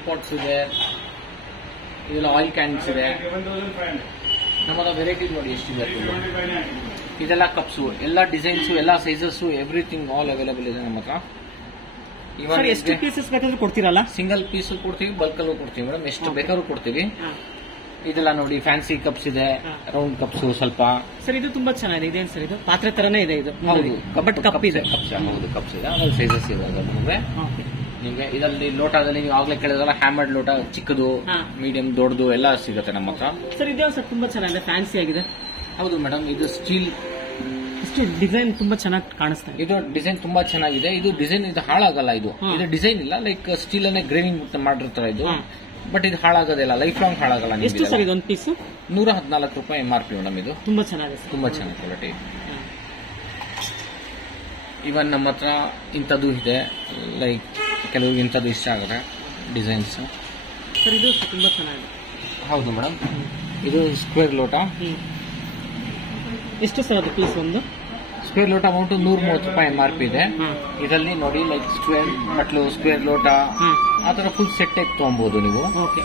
ಪಾಟ್ಸ್ ಇದೆ. ಇದೆಲ್ಲ ಆಯಿಲ್ ಕ್ಯಾನ್ಸ್ ಇದೆ. ನಮ್ಮ ಹತ್ರ ವೆರೈಟಿ ನೋಡಿ ಎಷ್ಟಿದೆ. ಇದೆಲ್ಲ ಕಪ್ಸು, ಎಲ್ಲ ಡಿಸೈನ್ಸು, ಎಲ್ಲ ಸೈಜಸ್, ಎವ್ರಿಥಿಂಗ್ ಆಲ್ ಅವೈಲೇಬಲ್ ಇದೆ ನಮ್ಮ ಹತ್ರ. ಎಷ್ಟು ಪೀಸಸ್ ಬೇಕಾದ್ರೂ ಕೊಡ್ತೀರಲ್ಲ? ಸಿಂಗಲ್ ಪೀಸ್ ಕೊಡ್ತೀವಿ, ಬಲ್ಕಲ್ಲೂ ಕೊಡ್ತೀವಿ ಮೇಡಮ್, ಎಷ್ಟು ಬೇಕಾದ್ರೂ ಕೊಡ್ತೀವಿ. ಇದೆಲ್ಲ ನೋಡಿ ಫ್ಯಾನ್ಸಿ ಕಪ್ಸ್ ಇದೆ, ರೌಂಡ್ ಕಪ್ಸ್ ಸ್ವಲ್ಪ. ಸರ್ ಇದು ತುಂಬಾ ಚೆನ್ನಾಗಿದೆ. ಇದೇನು ಸರ್? ಇದು ಪಾತ್ರೆ ತರನೇ ಇದೆ. ಇದು ಹೌದು, ಬಟ್ ಕಪ್ ಇದೆ. ಹೌದು, ಕಪ್ಸ್ ಇದೆ, ಆಮೇಲೆ ಸೈಜಸ್ ಇದೆ. ನಿಮ್ಗೆ ಇದರಲ್ಲಿ ಲೋಟದಲ್ಲಿ ನೀವು ಆಗ್ಲೇ ಕೇಳಿದ್ರಲ್ಲ, ಹ್ಯಾಮರ್ಡ್ ಲೋಟ, ಚಿಕ್ಕದು, ಮೀಡಿಯಂ, ದೊಡ್ಡದು ಎಲ್ಲ ಸಿಗುತ್ತೆ ನಮ್ಮ ಹತ್ರ. ಸರ್ ಇದೇ ಸರ್ ತುಂಬಾ ಚೆನ್ನಾಗಿದೆ, ಫ್ಯಾನ್ಸಿ ಆಗಿದೆ. ಹೌದು ಮೇಡಮ್, ಇದು ಸ್ಟೀಲ್ ಡಿಸೈನ್ ತುಂಬಾ ಚೆನ್ನಾಗಿ ಕಾಣಿಸ್ತಾ ಇದೆ. ಇದು ಡಿಸೈನ್ ತುಂಬಾ ಚೆನ್ನಾಗಿದೆ. ಇದು ಡಿಸೈನ್ ಇದು ಹಾಳಾಗಲ್ಲ. ಇದು ಡಿಸೈನ್ ಇಲ್ಲ, ಲೈಕ್ ಸ್ಟೀಲ್ ಅನ್ನೇ ಗ್ರೇವಿಂಗ್ ಮಾಡಿರ್ತಾರೆ ಇದು. ಬಟ್ ಇದು ಹಾಳಾಗೋದಿಲ್ಲ, ಲೈಫ್ ಲಾಂಗ್ ಹಾಳಾಗಲ್ಲ. ಎಷ್ಟು ಸರ್ ಇದೊಂದು ಪೀಸ್? 114 ರೂಪಾಯಿ MRP ಮೇಡಮ್. ಇದು ತುಂಬಾ ಚೆನ್ನಾಗಿದೆ, ತುಂಬಾ ಚೆನ್ನಾಗಿ ಕ್ವಾಲಿಟಿ. ಇವನ್ ನಮ್ಮ ಹತ್ರ ಇಂಥದ್ದು ಇದೆ, ಲೈಕ್ ಕೆಲವ್ರಿಗೆ ಇಂಥದ್ದು ಇಷ್ಟ ಆಗುತ್ತೆ ಡಿಸೈನ್ಸ್. ಸರ್ ಇದು ತುಂಬಾ ಚೆನ್ನಾಗಿದೆ. ಹೌದು ಮೇಡಮ್. ಇದು ಸ್ಕ್ವೇರ್ ಲೋಟ. ಎಷ್ಟು ಸರ್ ಅದು ಪೀಸ್? ಒಂದು ಸ್ಕ್ವೇರ್ ಲೋಟ ಅಮೌಂಟ್ 130 ರೂಪಾಯಿ MRP ಇದೆ. ಇದರಲ್ಲಿ ನೋಡಿ ಲೈಕ್ ಸ್ಕ್ವೇರ್ ಬಟ್ಲು, ಸ್ಕ್ವೇರ್ ಲೋಟ, ಆ ತರ ಫುಲ್ ಸೆಟ್ ಟೈಪ್ ತಗೊಬಹುದು ನೀವು. ಓಕೆ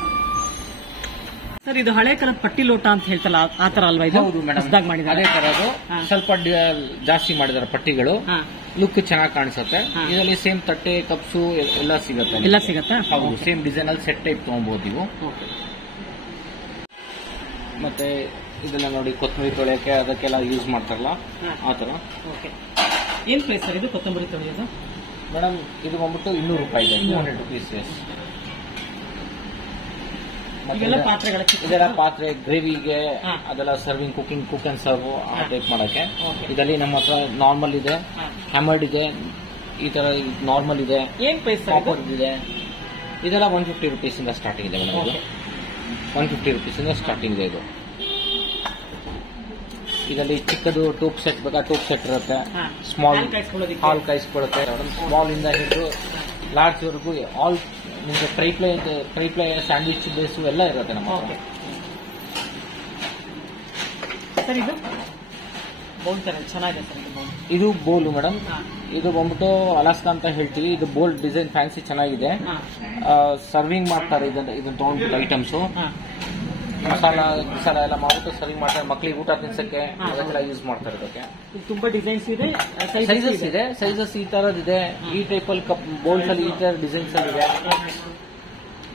ಸರ್, ಇದು ಹಳೆ ಕಾಲದ ಪಟ್ಟಿ ಲೋಟ ಅಂತ ಹೇಳ್ತಲ್ಲ, ಆ ತರ ಅಲ್ವಾ ಇದು? ಹೌದು ಮೇಡಮ್, ಅದೇ ತರ. ಸ್ವಲ್ಪ ಜಾಸ್ತಿ ಮಾಡಿದಾರೆ ಪಟ್ಟಿಗಳು. ಲುಕ್ ಚೆನ್ನಾಗಿ ಕಾಣಿಸುತ್ತೆ. ಇದರಲ್ಲಿ ಸೇಮ್ ತಟ್ಟೆ ಕಪ್ಸು ಎಲ್ಲ ಸಿಗುತ್ತೆ. ಎಲ್ಲ ಸಿಗತ್ತಾ? ಹೌದು, ಸೇಮ್ ಡಿಸೈನ್ ಅಲ್ಲಿ ಸೆಟ್ ಟೈಪ್ ತಗೊಬಹುದು ನೀವು. ಮತ್ತೆ ಇದೆಲ್ಲ ನೋಡಿ ಕೊತ್ತಂಬರಿ ತೊಳೆಯಕ್ಕೆ ಅದಕ್ಕೆಲ್ಲ ಯೂಸ್ ಮಾಡ್ತಾರಲ್ಲ ಆ ತರ. ಏನ್ ಪ್ರೈಸ್ ಸರ್ ಇದು ಕೊತ್ತಂಬರಿ ತೊಳೆಯೋದು? ಮೇಡಮ್ ಇದು ಬಂದ್ಬಿಟ್ಟು 200 ರೂಪಾಯಿ ಇದೆ, 200 ರುಪೀಸ್. ಇದೆಲ್ಲ ಪಾತ್ರೆ ಗ್ರೇವಿಗೆ ಅದೆಲ್ಲ ಸರ್ವಿಂಗ್ ಕುಕ್ ಅಂಡ್ ಸರ್ವ್ ಆ ಟೈಪ್ ಮಾಡಕ್ಕೆ. ಇದರಲ್ಲಿ ನಮ್ಮ ಹತ್ರ ನಾರ್ಮಲ್ ಇದೆ, ಹ್ಯಾಮರ್ಡ್ ಇದೆ, ಈ ತರ ನಾರ್ಮಲ್ ಇದೆ, ಏನ್ ಪ್ರೈಸ್ ಇದೆ. ಇದೆಲ್ಲ 150 ರುಪೀಸ್ ಇಂದ ಸ್ಟಾರ್ಟಿಂಗ್ ಇದೆ ಮೇಡಮ್. ಇದು 150 ರುಪೀಸ್ ಇಂದ ಸ್ಟಾರ್ಟಿಂಗ್ ಇದೆ. ಇದು ಇದರಲ್ಲಿ ಚಿಕ್ಕದು ಟೂಪ್ ಸೆಟ್ ಬೇಕಾ ಟೂಪ್ ಸೆಟ್ ಇರುತ್ತೆ, ಸ್ಮಾಲ್ ಹಾಲ್ ಕಾಯಿಸ್ಕೊಳ್ಳುತ್ತೆ. ಸ್ಮಾಲ್ ಇಂದ ಹಿಡಿದು ಲಾರ್ಜ್ ವರೆಗೂ ಆಲ್ ನಿಮಗೆ ಟ್ರೈ ಪ್ಲೇ ಸ್ಯಾಂಡ್ವಿಚ್ ಬೇಸು ಎಲ್ಲ ಇರುತ್ತೆ ನಮ್ಮ ಹತ್ರ. ಸರ್ ಇದು ಬೌಲ್ ತರ ಚೆನ್ನಾಗಿದೆ ಸರ್. ಇದು ಬೋಲ್ ಮೇಡಮ್. ಇದು ಬಂದ್ಬಿಟ್ಟು ಅಲಾಸ್ಕಾ ಅಂತ ಹೇಳ್ತೀವಿ. ಇದು ಬೋಲ್ ಡಿಸೈನ್ ಫ್ಯಾನ್ಸಿ ಚೆನ್ನಾಗಿದೆ. ಸರ್ವಿಂಗ್ ಮಾಡ್ತಾರೆ ಇದನ್ನ ತಗೊಂಡ್ಬಿಟ್ಟು ಐಟಮ್ಸ್ ಮಸಾಲ ಎಲ್ಲ ಮಾಡ್ಬಿಟ್ಟು ಸರ್ವಿಂಗ್ ಮಾಡ್ತಾರೆ. ಮಕ್ಕಳಿಗೆ ಊಟ ತಿನ್ಸಕ್ಕೆ ಅದಕ್ಕೆಲ್ಲ ಯೂಸ್ ಮಾಡ್ತಾರೆ. ಇದಕ್ಕೆ ತುಂಬಾ ಡಿಸೈನ್ಸ್ ಇದೆ, ಸೈಜಸ್ ಇದೆ. ಸೈಜಸ್ ಈ ತರದಿದೆ, ಈ ಟೈಪ್ ಅಲ್ಲಿ ಬೋಲ್ಸ್ ಅಲ್ಲಿ ಈ ತರ ಡಿಸೈನ್ಸ್ ಅಲ್ಲಿ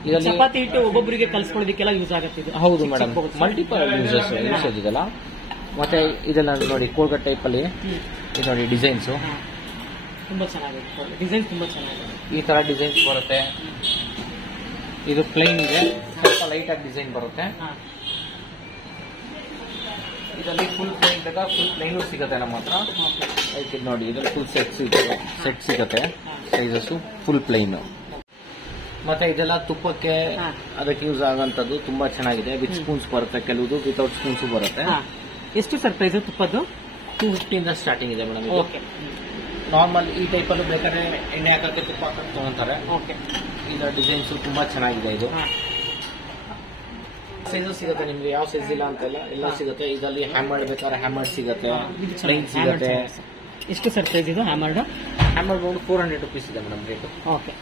ಇದೆ. ಚಪಾತಿ ಹಿಟ್ಟು ಒಬ್ಬೊಬ್ಬರಿಗೆ ಕಲ್ಸ್ಕೊಳ್ಳೋದಕ್ಕೆಲ್ಲ ಯೂಸ್ ಆಗುತ್ತೆ. ಹೌದು ಮೇಡಮ್, ಮಲ್ಟಿಪಲ್ ಯೂಸಸ್ ಇದೆಲ್ಲ. ಮತ್ತೆ ಇದೆಲ್ಲ ನೋಡಿ ಕೋಲ್ಗಟ್ ಟೈಪ್ ಅಲ್ಲಿ ಇದು ನೋಡಿ ಡಿಸೈನ್ಸ್ ತುಂಬಾ ಚೆನ್ನಾಗಿದೆ. ಡಿಸೈನ್ ತುಂಬಾ ಚೆನ್ನಾಗಿದೆ. ಈ ತರ ಡಿಸೈನ್ಸ್ ಬರುತ್ತೆ. ಇದು ಪ್ಲೈನ್ ಇದೆ, ಸ್ವಲ್ಪ ಲೈಟ್ ಆಗಿ ಡಿಸೈನ್ ಬರುತ್ತೆ. ಇದರಲ್ಲಿ ಫುಲ್ ಪ್ಲೈನ್ ಬೇಕಾ ಫುಲ್ ಪ್ಲೈನು ಸಿಗುತ್ತೆ ನಮ್ಮ ಹತ್ರ. ಇದು ನೋಡಿ ಇದರಲ್ಲಿ ಫುಲ್ ಸೆಟ್ ಸಿಗುತ್ತೆ. Sizes full plain. ಮತ್ತೆ ಇದೆಲ್ಲ ತುಪ್ಪಕ್ಕೆ ಅದಕ್ಕೆ ಯೂಸ್ ಆಗೋಂಥದ್ದು ತುಂಬಾ ಚೆನ್ನಾಗಿದೆ. ವಿತ್ ಸ್ಪೂನ್ಸ್ ಬರುತ್ತೆ, ಕೆಲವುದು ವಿತೌಟ್ ಸ್ಪೂನ್ಸ್ ಬರುತ್ತೆ. ಎಷ್ಟು ಸರ್ ಪ್ರೈಸ್ ತುಪ್ಪದ್ದು? 250 ಇಂದ ಸ್ಟಾರ್ಟಿಂಗ್ ಇದೆ ಮೇಡಮ್. ಇದು ನಾರ್ಮಲ್ ಈ ಟೈಪ್ ಅಲ್ಲೂ ಬೇಕಾದ್ರೆ ಎಣ್ಣೆ ಹಾಕಕ್ಕೆ ತುಪ್ಪ ಹಾಕಕ್ಕೆ ತಗೊಂತಾರೆ. ಇದರ ಡಿಸೈನ್ಸ್ ತುಂಬಾ ಚೆನ್ನಾಗಿದೆ. ಇದು ಸೈಜಸ್ ಸಿಗುತ್ತೆ ನಿಮ್ಗೆ, ಯಾವ ಸೈಜ್ ಇಲ್ಲ ಅಂತಲ್ಲ, ಎಲ್ಲ ಸಿಗುತ್ತೆ. ಇದರಲ್ಲಿ ಹ್ಯಾಮರ್ಡ್ ಬೇಕಾದ್ರೆ ಹ್ಯಾಮರ್ಡ್ ಸಿಗುತ್ತೆ, ಪ್ಲೈನ್ ಸಿಗುತ್ತೆ. ಎಷ್ಟು ಸರ್ ಪ್ರೈಸ್ ಇದು ಹ್ಯಾಮರ್ಡ್? ಹ್ಯಾಮರ್ಡ್ ಬಂದು 400 ರುಪೀಸ್ ಇದೆ ಮೇಡಮ್ ರೇಟ್. ಓಕೆ.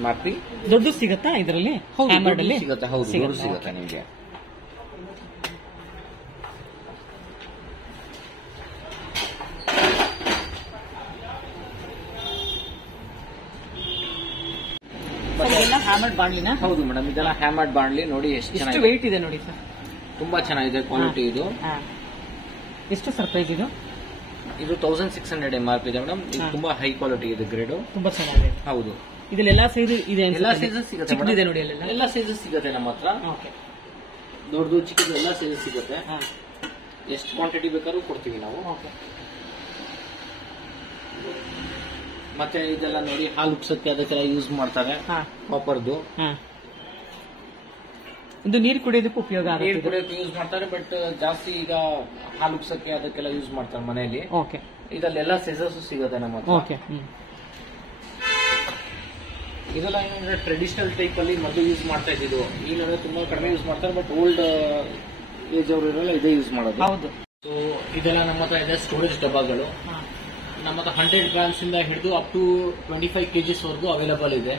MRP. ದೊಡ್ಡ ಸಿಗುತ್ತಾ ಇದರಲ್ಲಿ? ಹ್ಯಾಮರ್ಡ್ ಅಲ್ಲಿ ಸಿಗುತ್ತೆ. ಹೌದು, ದೊಡ್ಡ ಸಿಗುತ್ತೆ ನಿಮಗೆ. ಹ್ಯಾಮರ್ಡ್ ಬಾಣ್ಲಿನ? ಹೌದು ಮೇಡಮ್, ಇದೆಲ್ಲ ಹ್ಯಾಮರ್ಡ್ ಬಾಣ್ಲಿ. ನೋಡಿ ಎಷ್ಟು ವೆಯ್ಟ್ ಇದೆ ನೋಡಿ ಸರ್. ತುಂಬಾ ಚೆನ್ನಾಗಿದೆ ಕ್ವಾಲಿಟಿ. ಇದು ಎಷ್ಟು ಸರ್ ಪ್ರೈಸ್ ಇದು? ಇದು 1600 MRP ಇದೆ ಮೇಡಮ್. ಇದು ತುಂಬಾ ಹೈ ಕ್ವಾಲಿಟಿ ಇದೆ, ಗ್ರೇಡ್ ತುಂಬಾ ಚೆನ್ನಾಗಿದೆ. ಹೌದು, ಇದರಲ್ಲಿ ಎಲ್ಲಾ ಸೈಜ್ ಇದೆ. ಎಲ್ಲಾ ಸೈಜಸ್ ಸಿಗುತ್ತೆ ನೋಡಿ. ಎಲ್ಲ ಸೈಜಸ್ ಸಿಗುತ್ತೆ ನಮ್ಮ ಹತ್ರ. ದೊಡ್ಡದು ಚಿಕ್ಕದು ಎಲ್ಲ ಸೈಜಸ್ ಸಿಗುತ್ತೆ. ಎಷ್ಟು ಕ್ವಾಂಟಿಟಿ ಬೇಕಾದ್ರೂ ಕೊಡ್ತೀವಿ ನಾವು. ಮತ್ತೆ ಇದೆಲ್ಲ ನೋಡಿ ಹಾಲು ಉಕ್ಸಕ್ಕೆ ಅದಕ್ಕೆಲ್ಲ ಯೂಸ್ ಮಾಡ್ತಾರೆ, ಕಾಪರ್ದು. ಇದು ನೀರು ಕುಡಿಯೋದಕ್ಕೂ ಉಪಯೋಗ ಆಗುತ್ತೆ. ನೀರು ಕುಡಿಯೋಕೆ ಯೂಸ್ ಮಾಡ್ತಾರೆ, ಬಟ್ ಜಾಸ್ತಿ ಈಗ ಹಾಲು ಉಕ್ಸಕ್ಕೆ ಅದಕ್ಕೆಲ್ಲ ಯೂಸ್ ಮಾಡ್ತಾರೆ ಮನೆಯಲ್ಲಿ. ಇದಲ್ಲೆಲ್ಲ ಸೈಜಸ್ ಸಿಗುತ್ತೆ ನಮ್ಮ ಹತ್ರ. ಇದೆಲ್ಲ ಏನಂದ್ರೆ ಟ್ರೆಡಿಷನಲ್ ಟೈಪ್ ಅಲ್ಲಿ ಮೊದಲು ಯೂಸ್ ಮಾಡ್ತಾ ಇದ್ದು. ಈಗ ತುಂಬಾ ಕಡಿಮೆ ಯೂಸ್ ಮಾಡ್ತಾರೆ, ಬಟ್ ಓಲ್ಡ್ ಏಜ್ ಅವರು ಇರೋಲ್ಲ ಇದೇ ಯೂಸ್ ಮಾಡೋದು. ಹೌದು. ಸೊ ಇದೆಲ್ಲ ನಮ್ಮ ಹತ್ರ ಇದೆ ಸ್ಟೋರೇಜ್ ಡಬ್ಬಗಳು. ನಮ್ಮ ಹತ್ರ 100 ಗ್ರಾಮ್ಸ್ ಇಂದ ಹಿಡಿದು ಅಪ್ ಟು 25 kgs ವರೆಗೂ ಅವೈಲೇಬಲ್ ಇದೆ.